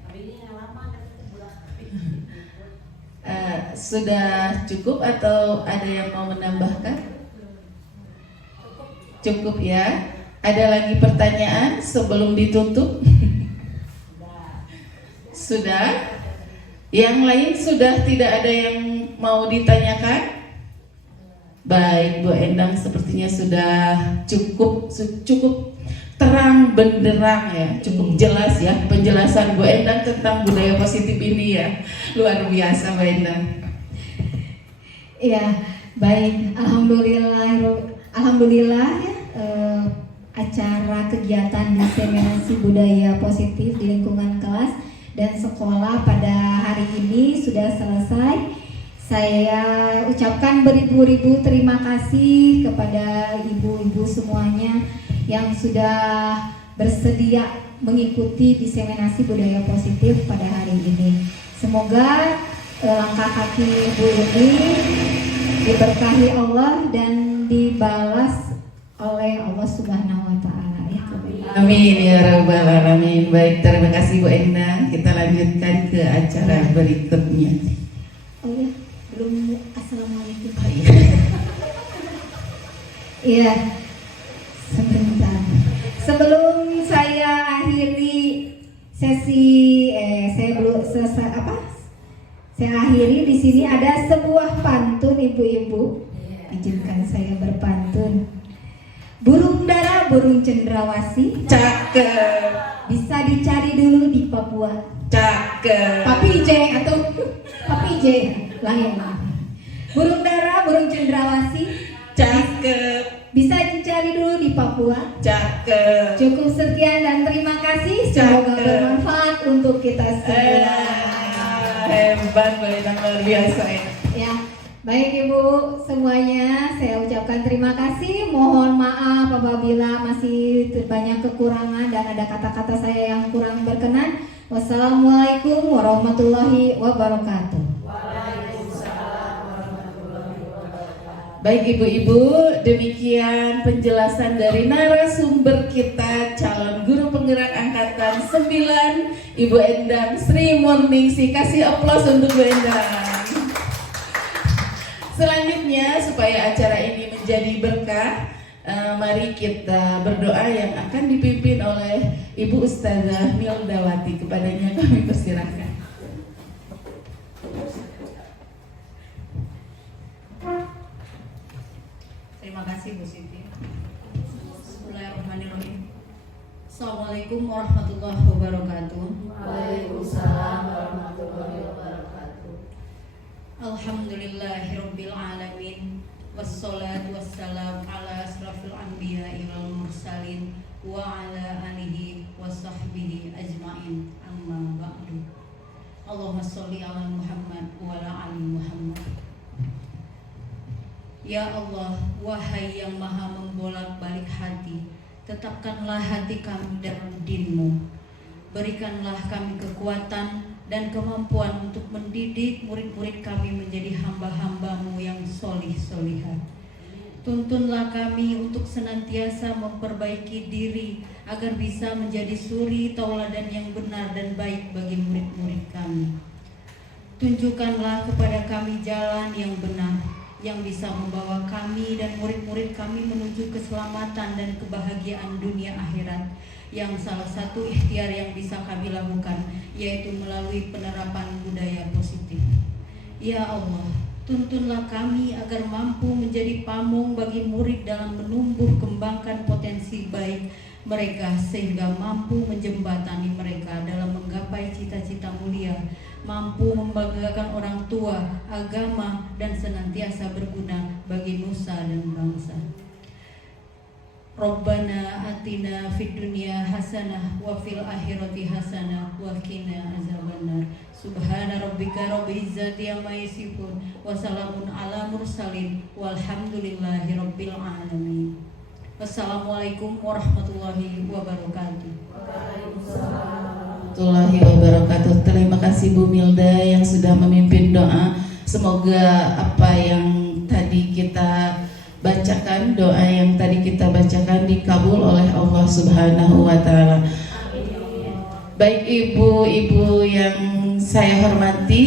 Sudah cukup atau ada yang mau menambahkan? Cukup ya. Ada lagi pertanyaan sebelum ditutup? Sudah? Yang lain sudah tidak ada yang mau ditanyakan? Baik, Bu Endang sepertinya sudah cukup terang benderang ya, cukup jelas ya penjelasan Bu Endang tentang budaya positif ini ya. Luar biasa Bu Endang. Ya, baik. Alhamdulillah ya, acara kegiatan diseminasi budaya positif di lingkungan kelas dan sekolah pada hari ini sudah selesai. Saya ucapkan beribu-ribu terima kasih kepada ibu-ibu semuanya yang sudah bersedia mengikuti diseminasi budaya positif pada hari ini. Semoga langkah kaki ibu ini diberkahi Allah dan dibalas oleh Allah Subhanahu wa taala ya. Amin ya rabbal alamin. Baik, terima kasih Bu Endang. Kita lanjutkan ke acara berikutnya. Oh ya, belum assalamualaikum. Iya. Sebentar. Sebelum saya akhiri sesi saya akhiri di sini ada sebuah pantun ibu-ibu. Izinkan saya berpantun. Burung dara, burung cendrawasih, Cakep. bisa dicari dulu di Papua. Cakep. Papi J atau Papi J lain. Burung dara, burung cendrawasih, Cakep. bisa dicari dulu di Papua. Cakep. Cukup sekian dan terima kasih. Semoga bermanfaat untuk kita semua. Hebat, luar biasa ya. Ya, Baik Ibu semuanya, saya ucapkan terima kasih. Mohon maaf apabila masih banyak kekurangan dan ada kata-kata saya yang kurang berkenan. Wassalamualaikum warahmatullahi wabarakatuh. Baik Ibu-Ibu, demikian penjelasan dari narasumber kita, calon guru penggerak angkatan 9, Ibu Endang Sri Murningsih. Kasih aplaus untuk Bu Endang. Selanjutnya, supaya acara ini menjadi berkah, mari kita berdoa yang akan dipimpin oleh Ibu Ustazah Mildawati. Kepadanya kami persilahkan. Terima kasih Bu Siti. Bismillahirrahmanirrahim. Assalamualaikum warahmatullahi wabarakatuh. Waalaikumsalam warahmatullahi wabarakatuh. Alhamdulillahirabbil alamin. Wassalatu wassalam ala asrafil anbiya'i wal mursalin wa ala alihi washabbihi ajmain. Amma ba'du. Allahumma sholli ala Muhammad wa ala ali Muhammad. Ya Allah, wahai yang maha membolak-balik hati, tetapkanlah hati kami dalam din-Mu. Berikanlah kami kekuatan dan kemampuan untuk mendidik murid-murid kami menjadi hamba-hamba-Mu yang solih-solihah. Tuntunlah kami untuk senantiasa memperbaiki diri agar bisa menjadi suri tauladan yang benar dan baik bagi murid-murid kami. Tunjukkanlah kepada kami jalan yang benar, yang bisa membawa kami dan murid-murid kami menuju keselamatan dan kebahagiaan dunia akhirat, yang salah satu ikhtiar yang bisa kami lakukan yaitu melalui penerapan budaya positif. Ya Allah, tuntunlah kami agar mampu menjadi pamong bagi murid dalam menumbuh kembangkan potensi baik mereka sehingga mampu menjembatani mereka dalam menggapai cita-cita mulia, mampu membanggakan orang tua, agama, dan senantiasa berguna bagi nusa dan bangsa. Rabbana atina fid dunya hasanah wa fil akhirati hasanah wa qina azabannar. Subhana rabbika rabbil izzati amma yasifun wa salamun ala mursalin walhamdulillahi rabbil alamin. Wassalamualaikum warahmatullahi wabarakatuh. Warahmatullahi wabarakatuh. Terima kasih Bu Milda yang sudah memimpin doa. Semoga apa yang tadi kita bacakan, doa yang tadi kita bacakan dikabul oleh Allah Subhanahu wa taala. Baik ibu-ibu yang saya hormati,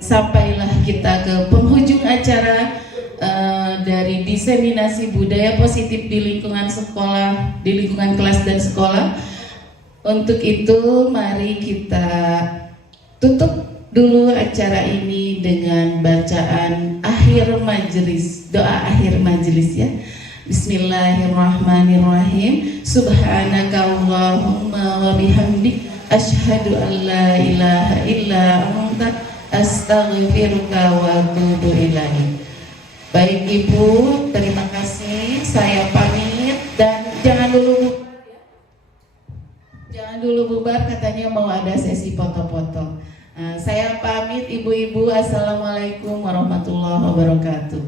sampailah kita ke penghujung acara dari diseminasi budaya positif di lingkungan sekolah, di lingkungan kelas dan sekolah. Untuk itu mari kita tutup dulu acara ini dengan bacaan akhir majelis, doa akhir majelis ya. Bismillahirrahmanirrahim. Subhanaka Allahumma wa bihamdik asyhadu an la ilaha illa anta astaghfiruka wa atubu ilaik. Baik Ibu, terima kasih. Saya pamit dan jangan dulu bubar, katanya mau ada sesi foto-foto. Saya pamit Ibu-ibu. Assalamualaikum warahmatullahi wabarakatuh.